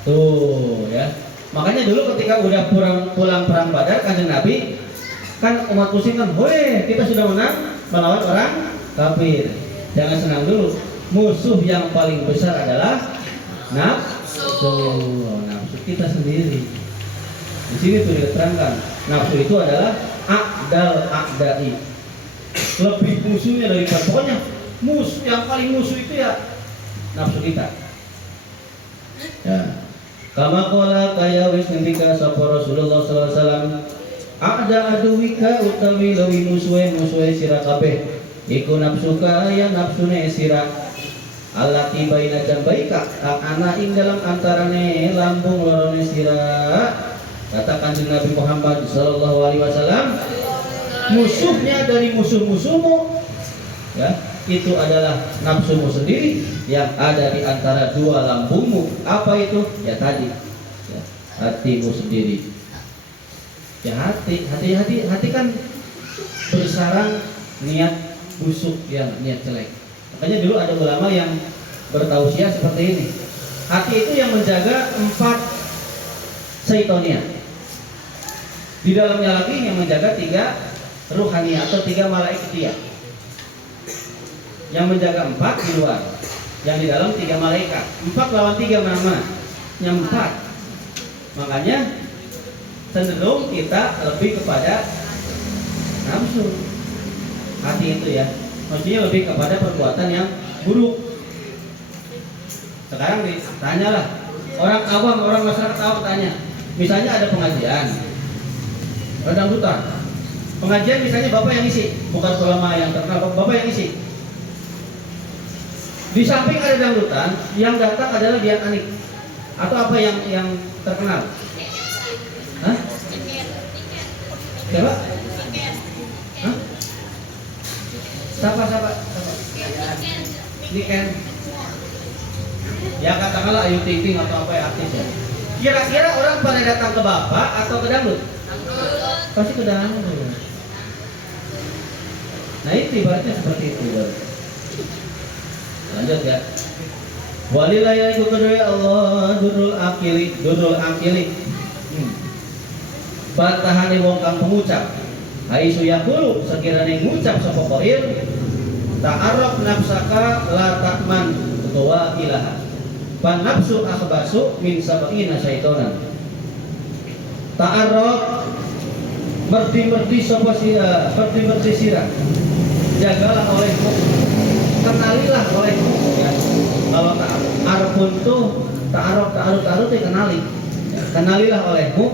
Tuh ya. Makanya dulu ketika udah pulang perang Badar, Kanjeng Nabi kan umat muslim kan, weh kita sudah menang melawan orang kafir. Jangan senang dulu. Musuh yang paling besar adalah nafsu. Nafsu kita sendiri. Di sini tuh diterangkan, nafsu itu adalah a'dal a'dai. Lebih musuhnya daripada, pokoknya musuh yang paling musuh itu ya nafsu kita. Ya. Kama qala kaya wis ngendika sapa Rasulullah sallallahu alaihi wasallam, ada aduwika utawi lewi musuhe sira kabeh iku nafsuka ya nafsune sira allati baina jambaika kang ana ing dalam antarane lambung lorone sira. Kata Kanjeng Nabi Muhammad sallallahu alaihi wasallam, musuhnya dari musuh-musuhmu ya itu adalah nafsumu sendiri yang ada di antara dua lambungmu. Apa itu? Ya tadi ya, hatimu sendiri. Ya hati kan bersarang niat busuk, yang niat jelek. Makanya dulu ada ulama yang bertausiah seperti ini. Hati itu yang menjaga 4 seitonia. Di dalamnya lagi yang menjaga 3 ruhania atau 3 malaikatiyah. Yang menjaga 4 di luar, yang di dalam 3 malaikat. 4 lawan 3 mana? Yang 4. Makanya cenderung kita lebih kepada nafsu. Hati itu ya, maksudnya lebih kepada perbuatan yang buruk. Sekarang ditanyalah orang awam, orang masyarakat awam tanya, misalnya ada pengajian, ada hutan, pengajian misalnya bapak yang isi, bukan ulama yang terkenal, bapak yang isi. Di samping ada dangdutan, yang datang adalah Dian Anik atau apa yang terkenal? Hah? Siapa? Hah? Siapa? weekend. Ya katakanlah Ayu Ting Ting atau apa ya artis ya. Kira-kira orang pada datang ke bapak atau ke dangdut? Pasti ke dangdut. Nah itu ibaratnya seperti itu. Lanjut ya. Walillahi kedua Allah durul akili. Batahane wong kang pengucap. Hai suyakulu sekiranya ngucap sapa qail ta'arraf nafsaka la ta'man utawa ilaha. Pan nafsu akhbasu min sab'ina syaitonan. Ta'arraf merdi sapa sira, merdi sira. Jagalah olehmu, kenalilah olehmu ya. Kalau ta'arufun tuh ta'aruf kenali. Kenalilah olehmu.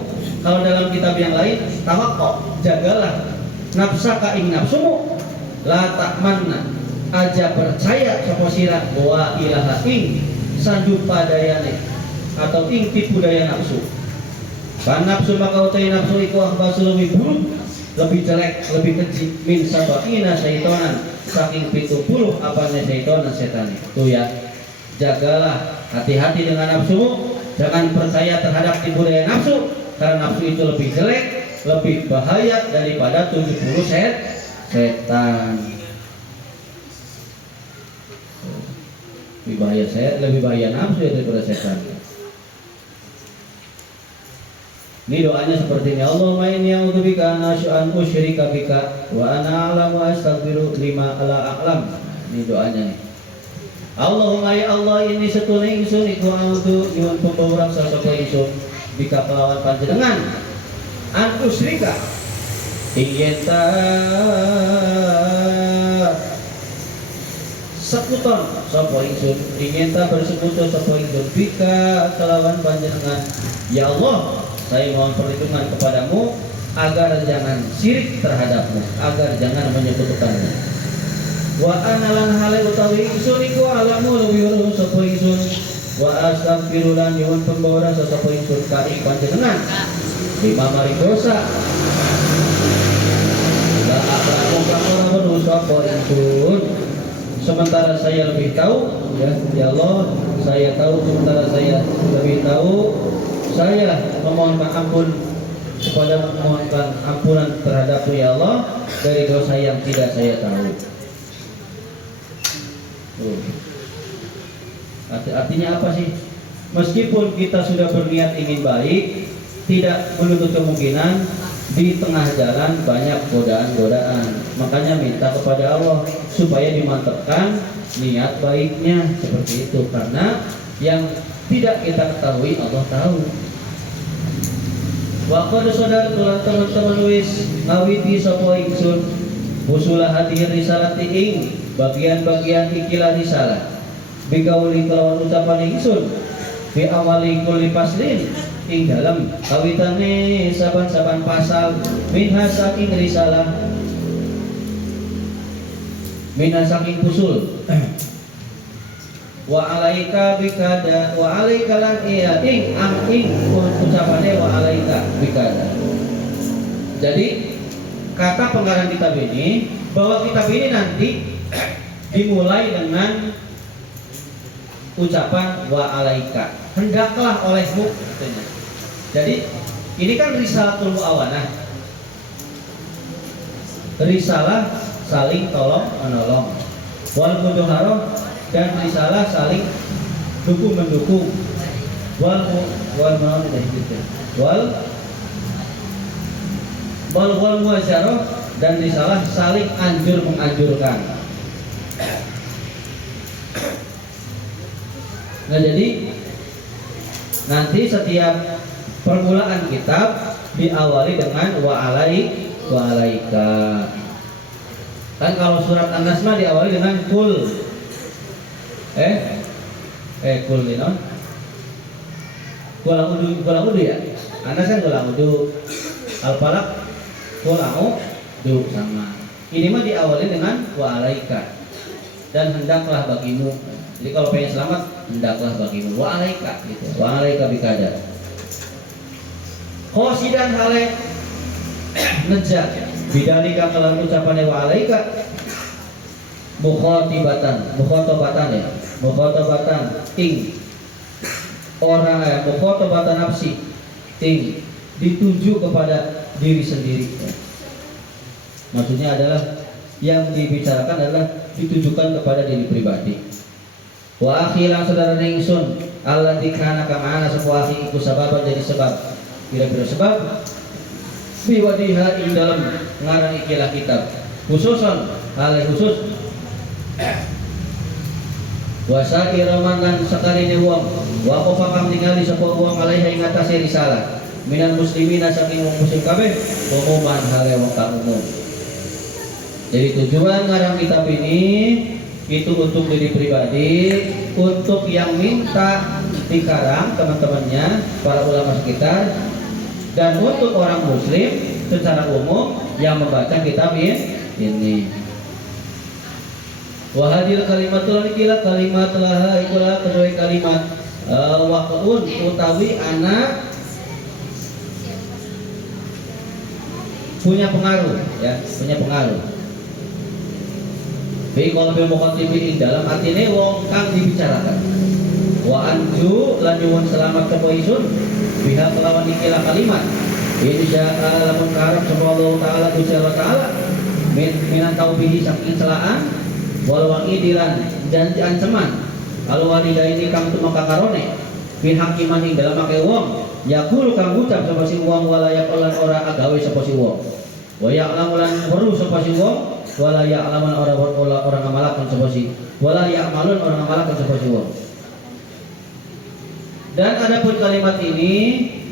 Kalau dalam kitab yang lain tawakkul, jagalah nafsaka ing nafsumu la ta'manna aja percaya sapa sira wa ilaha ing sandupadayane atau ing tipu daya nafsu. Pan nafsu maka utai nafsu iku akhbasu lebih buruk, lebih jelek, lebih keji min sabaina syaitonan saking 70 apanya syaitonan setan. Itu ya. Jagalah, hati-hati dengan nafsumu, jangan percaya terhadap tipu daya nafsu. Karena nafsu itu lebih jelek, lebih bahaya daripada 70 setan. Lebih bahaya nafsu daripada setan. Ini doanya seperti ini. Allahumma inni a'udzubika an usyrika bika wa ana a'lamu wa astaghfiru lima la a'lam. Ini doanya nih. Allahumma ya Allah ini setune ingsun iku a'udzu nyuwun pembawrang sapa ingsun bika kelawan panjenengan an usyrika ingin ta sekuton sapa ingsun ingin ta bersekutu sapa ingsun bika kelawan panjenengan ya Allah saya mohon perlindungan kepadamu agar jangan syirik terhadapmu, agar jangan menyekutukanmu. Wa analan hale utawi ingsun iku alamu luwih sapa ingsun wa astaghfiru lan nyuwun pembawra sapa ingsun ka ing panjenengan lima mari dosa la akramu kang ora sapa ingsun sementara saya lebih tahu ya Allah saya tahu sementara saya lebih tahu saya memohonkan ampun kepada memohonkan ampunan terhadapmu ya Allah dari dosa yang tidak saya tahu. Artinya apa sih? Meskipun kita sudah berniat ingin baik, tidak menutup kemungkinan di tengah jalan banyak godaan-godaan. Makanya minta kepada Allah supaya dimantapkan niat baiknya seperti itu. Karena yang tidak kita ketahui Allah tahu. Wa qad sadar teman-teman wis ngawiti sapa ingsun usulah hati risalati ing bagian-bagian ikilah risalah bikauli kelawan ucapan ingsun bi awali kulli faslin ing dalam kawitane saban-saban pasal minha saking risalah minha saking usul wa alaika bikada wa alaika lan iya ing ucapane wa alaika bikada. Jadi kata penggarang kitab ini bahwa kitab ini nanti dimulai dengan ucapan wa alaika hendaklah olehmu katanya. Jadi ini kan risalatul muawanah, risalah saling tolong menolong, wal mudhaharah dan risalah saling dukung mendukung, wal muasyarah dan risalah saling anjur menganjurkan. Nah jadi nanti setiap permulaan kitab diawali dengan wa alaika. Kan kalau surat An-Nas mah diawali dengan kul. Kul ini Kulang udu ya. Anas kan kulang udu. Al-Falaq kulang udu sama. Ini mah diawali dengan wa alaika. Dan hendaklah bagimu. Jadi kalau pengen selamat hendaklah bagimu wa alaika gitu. Wa alaika bikada. Qasidan hale nejak bidalika kelawan ucapannya wa alaika mukhatabatan ya, mukhatabatan ing orang mukhatabatan nafsi ing dituju kepada diri sendiri ya. Maksudnya adalah yang dibicarakan adalah ditujukan kepada diri pribadi. Wa akhiran saudara ingsun allati kana kamana sebuah akhi iku sabab jadi sebab kira-kira sebab biwadiha ing dalam ngarang ikilah kitab khususan hal khusus wasa iraman lan sakarine wong wa qafa kang ningali sapa wong alaiha ing atase risalah minal muslimin saking wong muslim kabeh umuman hale wong kang umum. Jadi tujuan ngarang kitab ini itu untuk diri pribadi, untuk yang minta dikarang teman-temannya para ulama sekitar, dan untuk orang muslim secara umum yang membaca kitab ini. Wahadil kalimatul kila kalimat laha itulah kedua kalimat waqun utawi anak punya pengaruh ya, punya pengaruh. Fi qalbi muqaddibin dalam atine wong kang dibicarakan. Wa anju lan nyuwun selamat ka poisun biha kelawan ikilah kalimat. Insya Allah lamun karep sapa Allah taala Gusti Allah taala minan taubihi saking celaan wal wa'idilan janji ancaman al walidaini kang tumeka karone fi hakiman ing dalam make wong yaqulu kang ngucap sapa si wong wala yaqalan ora agawe sapa si wong wa ya'lamu lan weruh sapa si wong wala ya'laman orang ngamalaken sapa si wala ya'malun orang ngamalaken sapa si wong. Dan adapun kalimat ini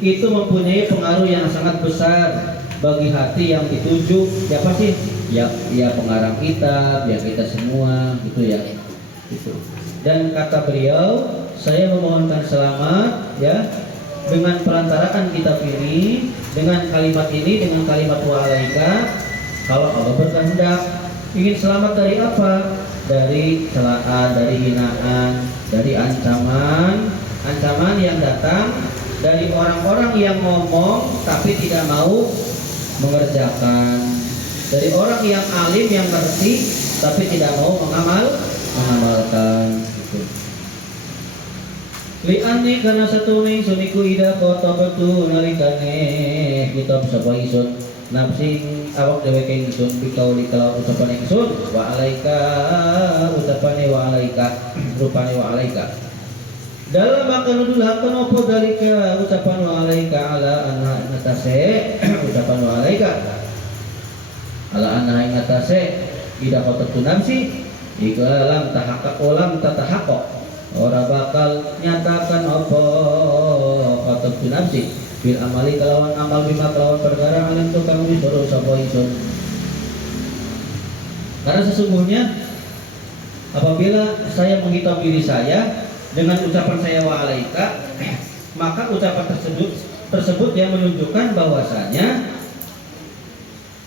itu mempunyai pengaruh yang sangat besar bagi hati yang dituju. Siapa sih? Ya pengarang kitab, ya kita semua, gitu ya. Gitu. Dan kata beliau, saya memohonkan selamat ya dengan perantaraan kitab ini, dengan kalimat ini, dengan kalimat wa'alaika. Kalau Allah berkehendak ingin selamat dari apa? Dari celaan, dari hinaan, dari ancaman yang datang dari orang-orang yang ngomong tapi tidak mau mengerjakan, dari orang yang alim yang ngerti tapi tidak mau mengamalkan gitu. Li'anni karena satu ning suniku ida kota betul nalikane kitab sapa isun nafsi awak dheweke ingsun bikauli kalau ucapan ingsun wa alaika ucapane wa alaika rupane wa alaika dalam makan dulhakan apa dalika ucapan wa alaika ala anha ingatase ucapan wa alaika ala anha ingatase ida kota tunamsi ikalam tahakak olam tatahakok ora bakal nyatakan apa kata tunamsi bil amali kelawan amal bima kelawan perkara alim tu kang disuruh sapa isun. Karena sesungguhnya apabila saya menghitam diri saya dengan ucapan saya wa alaika, maka ucapan tersebut yang menunjukkan bahwasanya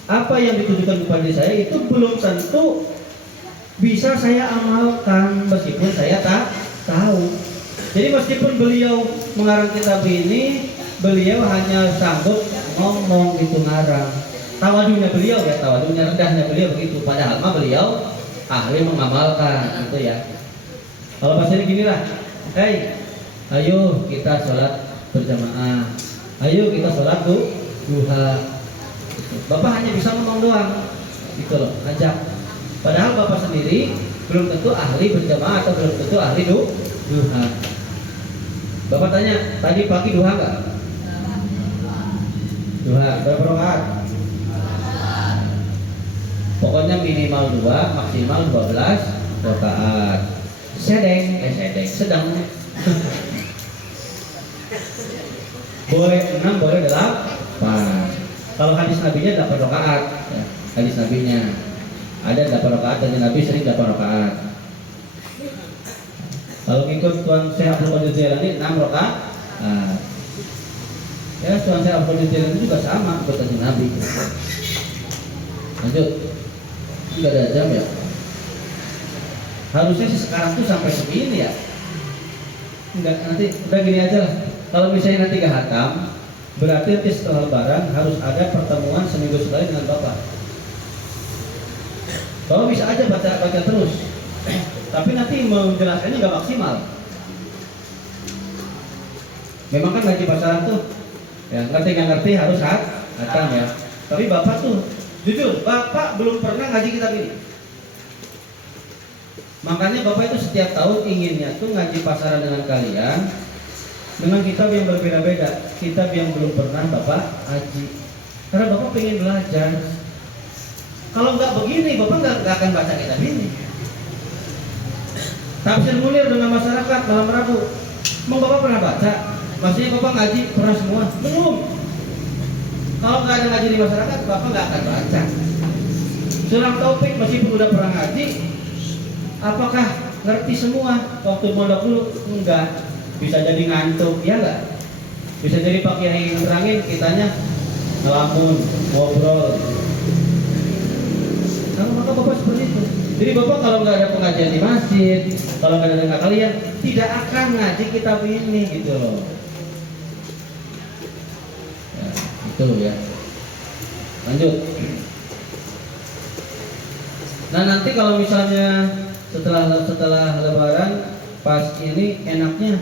apa yang ditujukan kepada diri saya itu belum tentu bisa saya amalkan meskipun saya tak tahu. Jadi meskipun beliau mengarang kitab ini, beliau hanya sanggup ngomong gitu ngarang. Tawadunya beliau ya, tawadunya rendahnya beliau begitu. Padahal mah beliau ahli mengamalkan gitu ya. Kalau bahasa ini gini lah, hey, ayo kita sholat berjamaah, ayo kita sholat duha. Bapak hanya bisa ngomong doang, gitu loh, ajak. Padahal bapak sendiri belum tentu ahli berjamaah atau belum tentu ahli duha. Bapak tanya, tadi pagi duha nggak? Duha berapa rakaat? Pokoknya minimal 2, maksimal 12 rakaat. Sedang. Boleh 6, boleh 8. Kalau hadis nabinya 8 rakaat, ya, hadis nabinya ada 8 rakaat dan Nabi sering 8 rakaat. Kalau ngikut Tuan Syekh Abdul Qadir Jailani 6 rakaat. Ya Tuan Syekh Abdul Qadir Jailani juga sama seperti Nabi. Lanjut. Enggak ada jam ya. Harusnya sih sekarang tuh sampai segini ya. Enggak, nanti udah gini aja lah. Kalau misalnya nanti gak hatam, berarti nanti setelah lebaran harus ada pertemuan seminggu sekali dengan Bapak. Bahwa bisa aja baca terus, tapi nanti menjelaskannya nggak maksimal. Memang kan ngaji pasaran tuh, ya ngerti nggak ngerti harus hatam ya. Tapi bapak tuh, jujur, bapak belum pernah ngaji kitab ini. Makanya bapak itu setiap tahun inginnya tuh ngaji pasaran dengan kalian, dengan kitab yang berbeda-beda, kitab yang belum pernah bapak ngaji. Karena bapak pengen belajar. Kalau nggak begini, bapak nggak akan baca kitab ini. Tafsir Munir dengan masyarakat malam Rabu, emang bapak pernah baca? Maksudnya bapak ngaji pernah semua? Belum. Kalau nggak ada ngaji di masyarakat, bapak nggak akan baca. Surah Taufik meskipun udah pernah ngaji, apakah ngerti semua? Waktu mondok dulu enggak. Bisa jadi ngantuk, ya nggak? Bisa jadi Pak Kiai nerangin, kitanya ngelamun, ngobrol. Kalau maka bapak seperti itu. Jadi bapak kalau nggak ada pengajian di masjid, kalau nggak ada dengan kalian, tidak akan ngaji kitab ini gitu loh. Ya, itu ya. Lanjut. Nah nanti kalau misalnya setelah Lebaran pas ini enaknya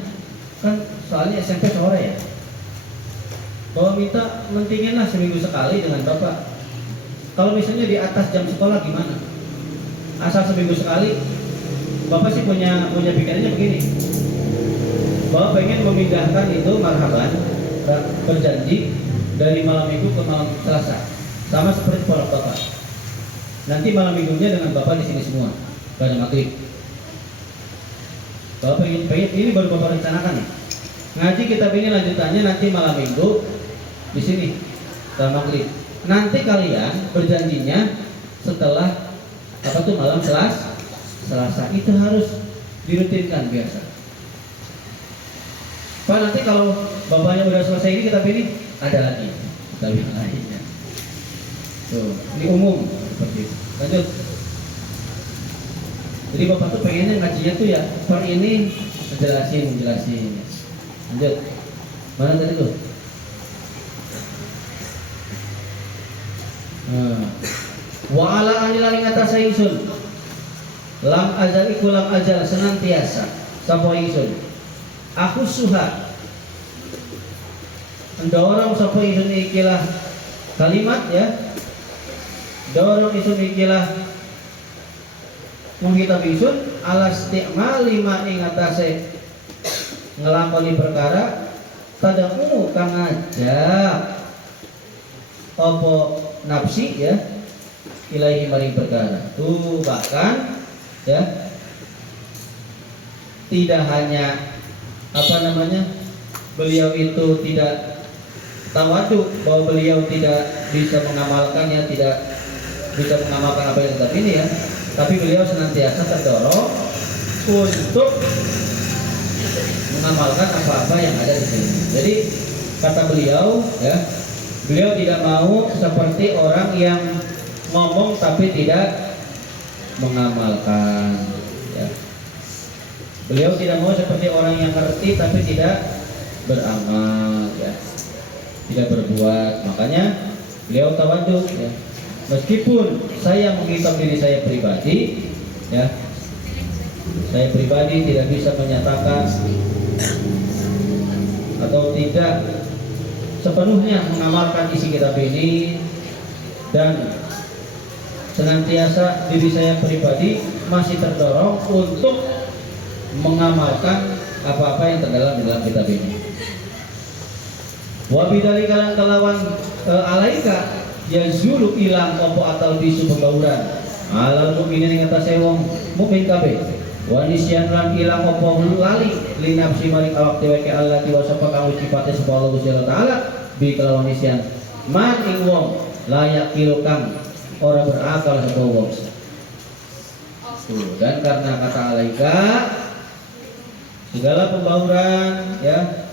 kan soalnya SMP sore ya. Bapak minta mentingin lah seminggu sekali dengan bapak. Kalau misalnya di atas jam sekolah gimana? Asal seminggu sekali. Bapak sih punya pikirannya begini. Bapak pengen memindahkan itu marhaban berjanji dari malam minggu ke malam Selasa. Sama seperti pondok bapak. Nanti malam minggunya dengan bapak di sini semua pada maghrib. Bapak pengen ini baru bapak rencanakan nih. Ngaji kitab ini lanjutannya nanti malam minggu di sini pada maghrib. Nanti kalian berjanjinya setelah apa tuh malam Selasa itu harus dirutinkan biasa. Pak nanti kalau bapaknya udah selesai ini kitab ini ada lagi kitab yang lainnya. Tuh, ini umum seperti itu. Lanjut. Jadi bapak tuh pengennya ngajinya tuh ya per ini jelasin. Lanjut. Mana tadi tuh? Wa ala anilani atas ingsun lam azal iku lam azal senantiasa sapa ingsun aku suha mendorong sapa ingsun ikilah kalimat ya dorong ingsun ikilah menghitab ingsun ala isti'mali ma ing atase ngelakoni perkara tadamu kang ngajak apa nafsi ya ilahi maring perkara tuh bahkan ya tidak hanya apa namanya beliau itu tidak tawadu bahwa beliau tidak bisa mengamalkannya, tidak bisa mengamalkan apa yang tetap ini ya, tapi beliau senantiasa terdorong untuk mengamalkan apa-apa yang ada di sini. Jadi kata beliau ya, beliau tidak mau seperti orang yang ngomong tapi tidak mengamalkan ya. Beliau tidak mau seperti orang yang ngerti tapi tidak beramal ya, tidak berbuat. Makanya beliau tawadhu ya. Meskipun saya menghitam diri saya pribadi ya, saya pribadi tidak bisa menyatakan atau tidak sepenuhnya mengamalkan isi kitab ini, dan senantiasa diri saya pribadi masih terdorong untuk mengamalkan apa-apa yang terdalam di dalam kitab ini. Wa bidzalika lan kalawan alaika yazulu ilang apa atal bisu pembauran alal mukminin ing atase wong mukmin kabeh wa nisyan lan ilang apa lali li nafsi maring awak dhewe Allah diwasapa kang sifate sapa Allah Gusti taala bi kalawan nisyan man ing wong layak kilukang orang berakal sapa wong. Dan karena kata alaika segala pembauran ya,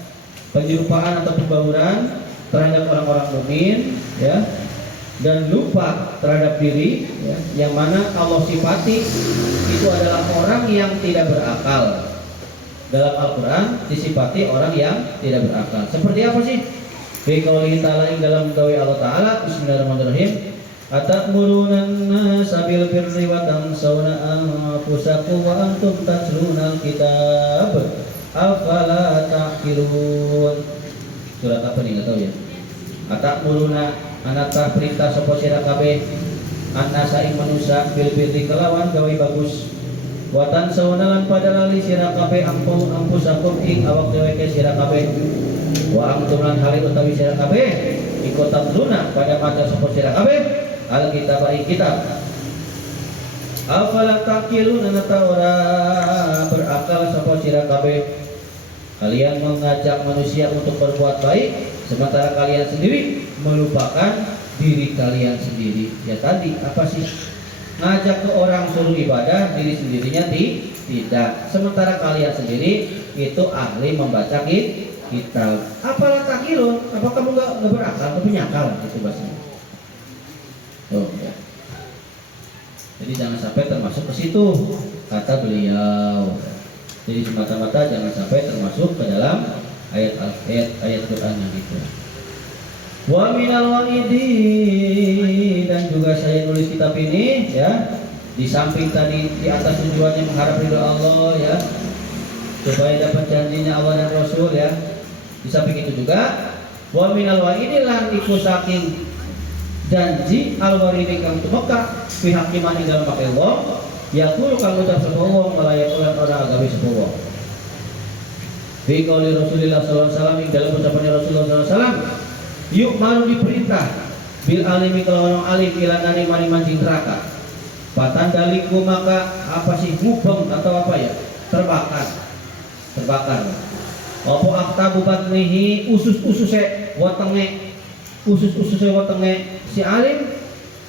penyerupaan atau pembauran terhadap orang-orang mukmin ya, dan lupa terhadap diri ya, yang mana Allah sifati itu adalah orang yang tidak berakal. Dalam Al-Quran disifati orang yang tidak berakal. Seperti apa sih? Fi qoulihi ta'ala dalam dawai Allah Ta'ala, bismillahirrahmanirrahim, Atamuruna an-nasa bil birri wa tansawna anfusakum wa antum tatluna al-kitab afala ta'qilun. Surat apa nih, enggak tahu ya. Atamuruna anata perintah sapa sira kabeh an-nasa ing manusa bil birri kelawan gawe bagus. Wa tansawna lan pada lali sira kabeh anfusakum ing awak dhewe sira kabeh. Wa antum lan hale utawi sira kabeh iku tatluna pada maca sapa sira kabeh Alkitab ing kitab. Afala taqilun nata ora berakal sapa sira kabeh. Kalian mengajak manusia untuk berbuat baik sementara kalian sendiri melupakan diri kalian sendiri. Ya tadi apa sih? Ngajak ke orang suruh ibadah, diri sendirinya tidak. Sementara kalian sendiri itu ahli membaca kitab. Apalah taqilun? Apa kamu enggak berakal, tapi nyakal gitu bahasanya. Oh, ya. Jadi jangan sampai termasuk ke situ kata beliau. Jadi semata-mata jangan sampai termasuk ke dalam ayat Quran yang itu. Wa minal wa'idi, dan juga saya nulis kitab ini ya, di samping tadi di atas tujuannya mengharap ridho Allah ya, supaya dapat janjinya Allah dan Rasul ya. Di samping itu juga wa minal wa'idi lan iku saking janji al-waridi kang tumeka pihak iman ing dalem make wong yaqulu kang ucap sapa wong malayak ulan ora agawe sapa wong. Fi qouli Rasulullah sallallahu alaihi wasallam ing dalem ucapan Rasulullah sallallahu alaihi wasallam yuk maru diperintah bil alimi kelawan alim ilanane mani mancing neraka. Patan daliku maka apa sih mubeng atau apa ya? Terbakar. Apa aktabu batnihi usus-ususe wetenge si alim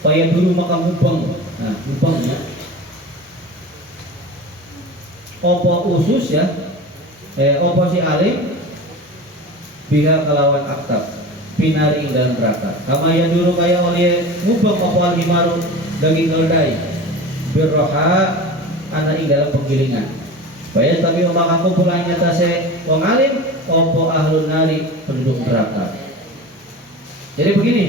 supaya dulu maka mubeng. Nah, mubengnya opo usus ya, opo si alim biha kelawan aktab pinari dalam neraka. Kama ya dulu kaya oleh mubeng opo al-himaru daging keledai birroha ana ing dalam penggilingan. Supaya tapi maka kumpulan nyata se wong alim opo ahlun nari penduduk neraka. Jadi begini,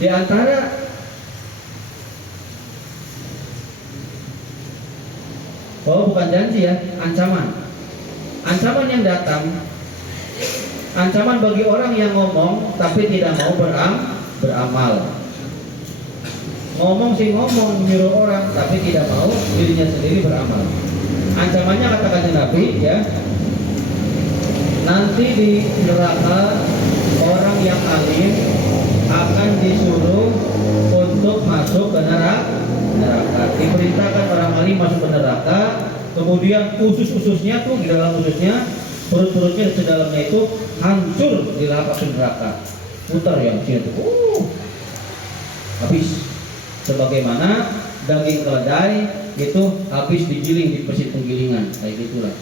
di antara bukan janji ya, ancaman yang datang, ancaman bagi orang yang ngomong tapi tidak mau beramal. Ngomong menyuruh orang tapi tidak mau dirinya sendiri beramal. Ancamannya katakan Nabi ya, nanti di neraka orang yang alim akan disuruh untuk masuk ke neraka. Diperintahkan orang alim masuk ke neraka, kemudian usus-ususnya tuh di dalam ususnya, perut-perutnya di dalamnya itu hancur di lapak neraka. Putar yang sini tuh, habis. Sebagaimana daging keledai itu habis digiling di mesin penggilingan, kayak gitulah.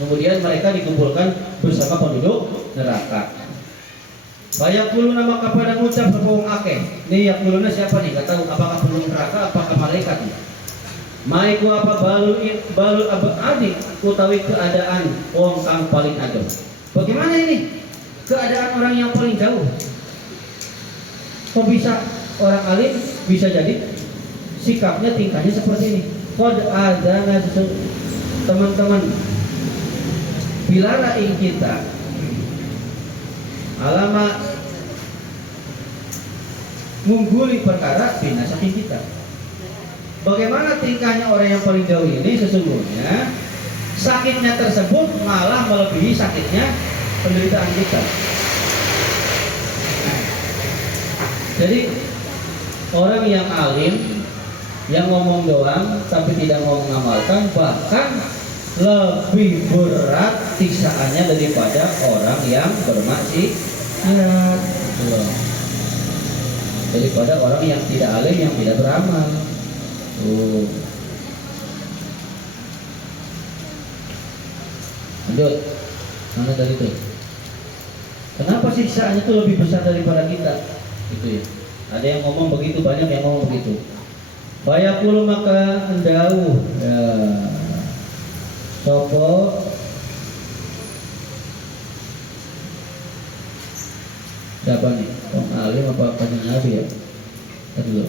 Kemudian mereka dikumpulkan bersama penduduk neraka. Bayakulu nama kepada ngucap sepuluh akeh. Ini yakuluna siapa nih? Gak tahu apakah penduduk neraka, apakah malaikat nih? Maiku apa balul abadi utawi keadaan wong kang paling adoh. Bagaimana ini? Keadaan orang yang paling jauh. Kok bisa orang alim bisa jadi sikapnya tingkahnya seperti ini? Qad adzana teman-teman bila ing kita alama mengguli perkara bina saking kita. Bagaimana tingkahnya orang yang paling jauh ini? Sesungguhnya sakitnya tersebut malah melebihi sakitnya penderitaan kita. Jadi orang yang alim yang ngomong doang tapi tidak mau mengamalkan bahkan lebih berat siksaannya daripada orang yang bermaksiat, daripada orang yang tidak alim yang tidak beramal. Lanjut, mana tadi itu? Kenapa siksaannya itu lebih besar daripada kita? Itu ya. Ada yang ngomong begitu, banyak yang ngomong begitu. Fayaqulu maka endau ya. Sopo Siapa nih? Om alim apa kanjeng Nabi ya? Tadi dulu.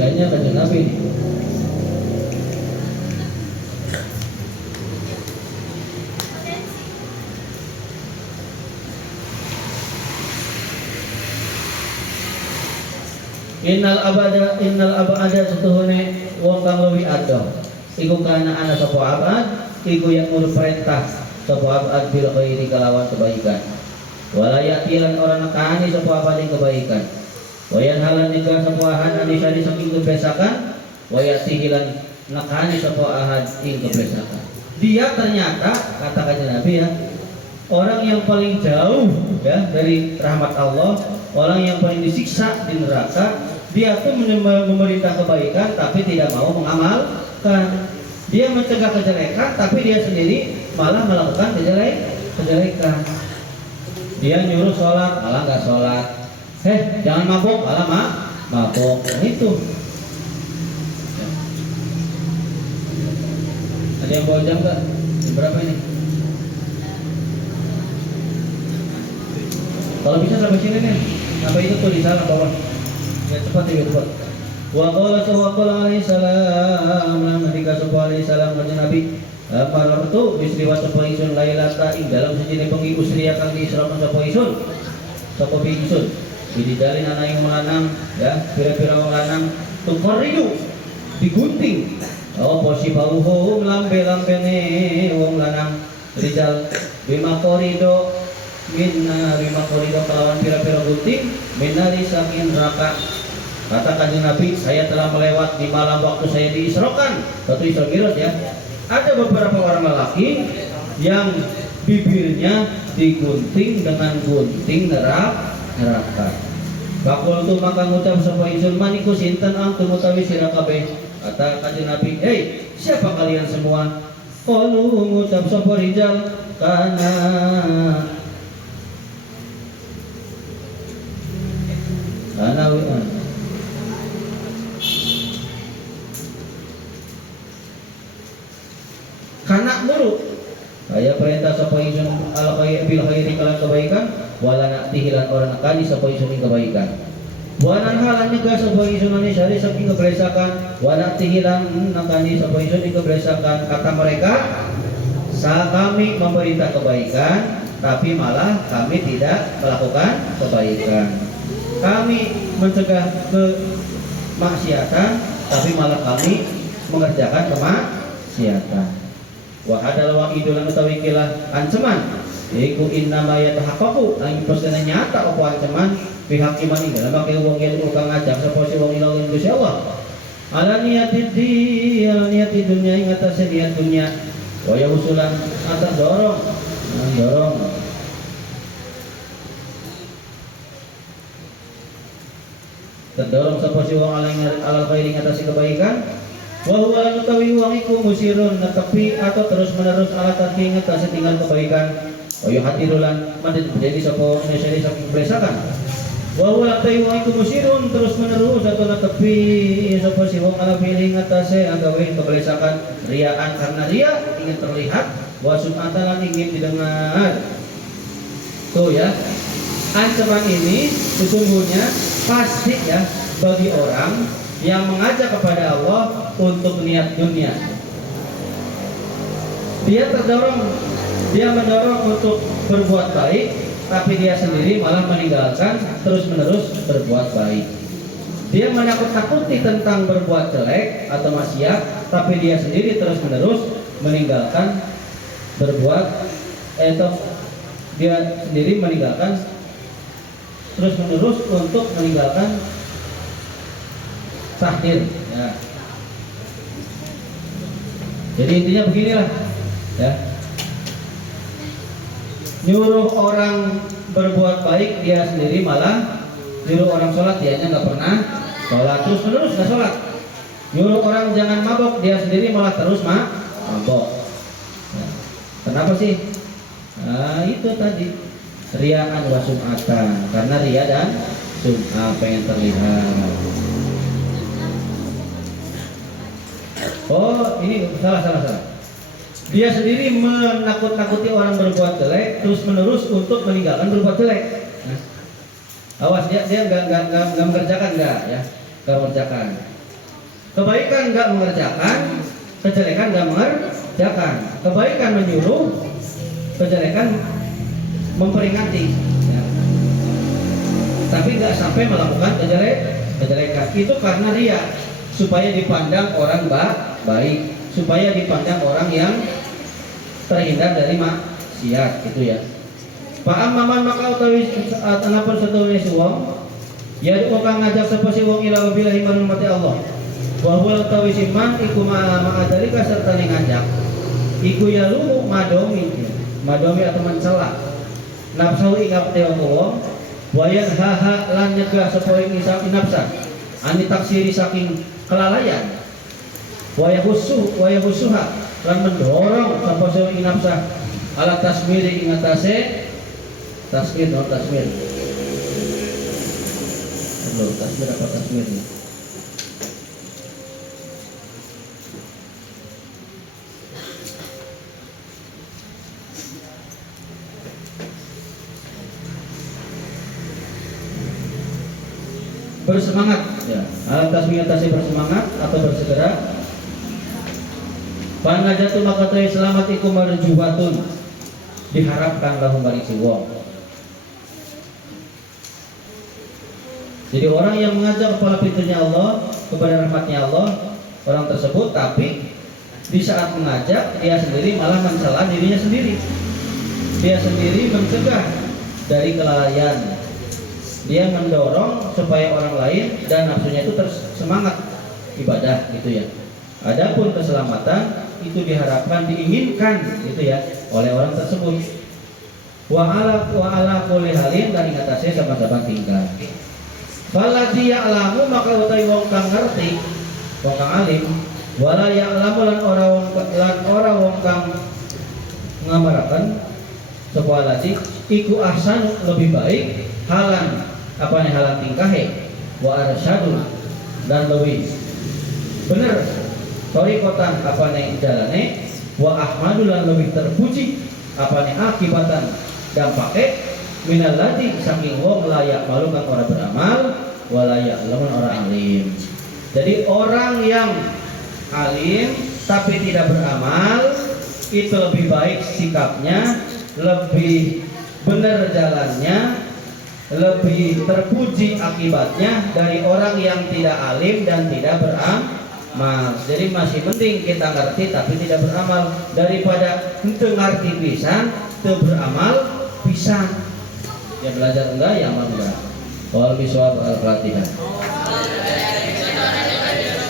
Kayaknya kanjeng Nabi nih. Innal abada setuhune wong kang luwih adoh iku kana ana sapa abad iku yang ngurus perintah sapa abad bil khairi kalawan kebaikan wala yatilan orang nekani sapa abad ing kebaikan wayan halan nika sapa ahad ani sari saking kebiasaan wayatihilan nekani sapa ahad ing kebiasaan. Dia ternyata kata kanjeng Nabi ya, orang yang paling jauh ya dari rahmat Allah, orang yang paling disiksa di neraka. Dia tuh memerintah kebaikan tapi tidak mau mengamalkan. Dia mencegah kejelekan tapi dia sendiri malah melakukan kejelekan. Dia nyuruh sholat malah nggak sholat. Jangan mabuk malah mabuk. Nah, itu. Ada yang bawa jam nggak? Berapa ini? Kalau bisa sampai sini nih. Apa itu tuh di sana bawah? Ya cepat ya cepat. Wa qala alaihi salam ketika sapa alaihi salam kanjeng Nabi marartu bisriwa sapa isun lailata ing dalam sejene bengi usriya kang diisrakan sapa isun bididalin anak yang melanang ya pira-pira wong lanang tuqaridu digunting apa sibauhu lambe-lambene wong lanang rijal bima korido kelawan pira-pira gunting minari saking neraka. Kata kanjeng Nabi, saya telah melewat di malam waktu saya diisrokan, satu Isra Mi'raj ya. Ada beberapa orang lelaki yang bibirnya digunting dengan gunting neraka. Bakul tu maka ngucap sapa ingsun maniku sinten antum utawi sira kabeh. Kata kanjeng Nabi, "Hei, siapa kalian semua?" Qalu ngucap sapa rijal kana kanak muru saya perintah sapa ingsun al khair bil khairi kalan kebaikan wala naktihilan orang nakani sapa ingsun ing kebaikan wanan halan nyegah sapa ingsun ane syari saking kebresakan wa naktihilan nakani sapa ingsun ing kebresakan. Kata mereka kami memerintah kebaikan tapi malah kami tidak melakukan kebaikan. Kami mencegah kemaksiatan tapi malah kami mengerjakan kemaksiatan. Wa hadal wa'idu lan utawi kilah ancaman iku innama yatahaqqaqu ang pastana nyata apa ancaman pihak iman ing dalam make wong yen kang ngajak sapa si wong ilangin Gusti Allah ala niati dunya ing atas niat dunya wa ya usulan atas dorong terdorong sapa si wong alal khairi ing atas kebaikan. Wa huwa lan utawi wong iku musirun netepi atau terus-menerus ala tarki ngetas tinggal kebaikan. Wa yuhatirulan madid menjadi sapa neseri saking blesakan. Wa huwa lan utawi wong iku musirun terus-menerus atau netepi sapa si wong ala fi'li ngetase agawe keblesakan riaan karena ria ingin terlihat wa sum'atan ingin didengar. Tuh ya. Ancaman ini sesungguhnya pasti ya bagi orang yang mengajak kepada Allah untuk niat dunia. Dia mendorong untuk berbuat baik, tapi dia sendiri malah meninggalkan terus-menerus berbuat baik. Dia menakut-takuti tentang berbuat jelek atau maksiat, tapi dia sendiri terus-menerus meninggalkan dia sendiri meninggalkan terus-menerus untuk meninggalkan tahdir ya. Jadi intinya beginilah ya. Nyuruh orang berbuat baik dia sendiri malah nyuruh orang sholat dianya nggak pernah sholat, terus menerus nggak sholat. Nyuruh orang jangan mabok dia sendiri malah terus mabok ya. Kenapa sih? Nah itu tadi riaan wa sum'atan, karena ria dan sum'ah pengen terlihat. Oh, ini salah. Dia sendiri menakut-nakuti orang berbuat jelek, terus menerus untuk meninggalkan berbuat jelek. Nah, awas dia nggak mengerjakan nggak mengerjakan. Kebaikan nggak mengerjakan, kejelekan nggak mengerjakan. Kebaikan menyuruh, kejelekan memperingati. Ya. Tapi nggak sampai melakukan kejelekan. Itu karena ria, supaya dipandang orang baik, supaya dipandang orang yang terhindar dari maksiat, gitu ya. Paham maman maka utawi anapun satunya wong ya kang ngajak sapa si wong ila billahi marang mati Allah. Bahwa utawi siman iku ma'adari serta ngajak iku ya lumu madomi atau mencela nafsu ingap teo wong wayan haha lan nyegah sapa ing nafsa ani taksiri saking kelalaian wayahusuha lan mendorong sapa ing nafsa ala tasmiri ing atase tasmir apa tasmir nih? Bersemangat ya, alat tasmiyatasi bersemangat atau bersegera. Panajatu maka ta'i selamat iku marjubatun, diharapkan lahum bari si wong. Jadi orang yang mengajak kepala pintunya Allah kepada rahmatnya Allah, orang tersebut tapi di saat mengajak dia sendiri malah mencela dirinya sendiri. Dia sendiri mencegah dari kelalaian. Dia mendorong supaya orang lain dan nafsunya itu tersemangat ibadah, gitu ya. Adapun keselamatan itu diharapkan, diinginkan, gitu ya, oleh orang tersebut. Wa ala kulli halin dan ingatase sama-sama tinggal. Falati ya'lamu maka utai wong kang ngerti, wong kang alim, wala ya'lamu lan ora wong kang ngamaraken sapa lati iku ahsan lebih baik halan halan tingkahe wa arsyadu dan lebih bener torikotan jalane wa ahmadu lan lebih terpuji akibatan dampake minallati saking wong layak malu kang ora beramal walayak lamun ora alim. Jadi orang yang alim tapi tidak beramal itu lebih baik sikapnya, lebih benar jalannya, lebih terpuji akibatnya dari orang yang tidak alim dan tidak beramal. Jadi masih penting kita ngerti tapi tidak beramal daripada ente ngerti pisan, teu beramal pisan. Ya belajar enggak, ya amal enggak. Wal bisawab al-Fatihah.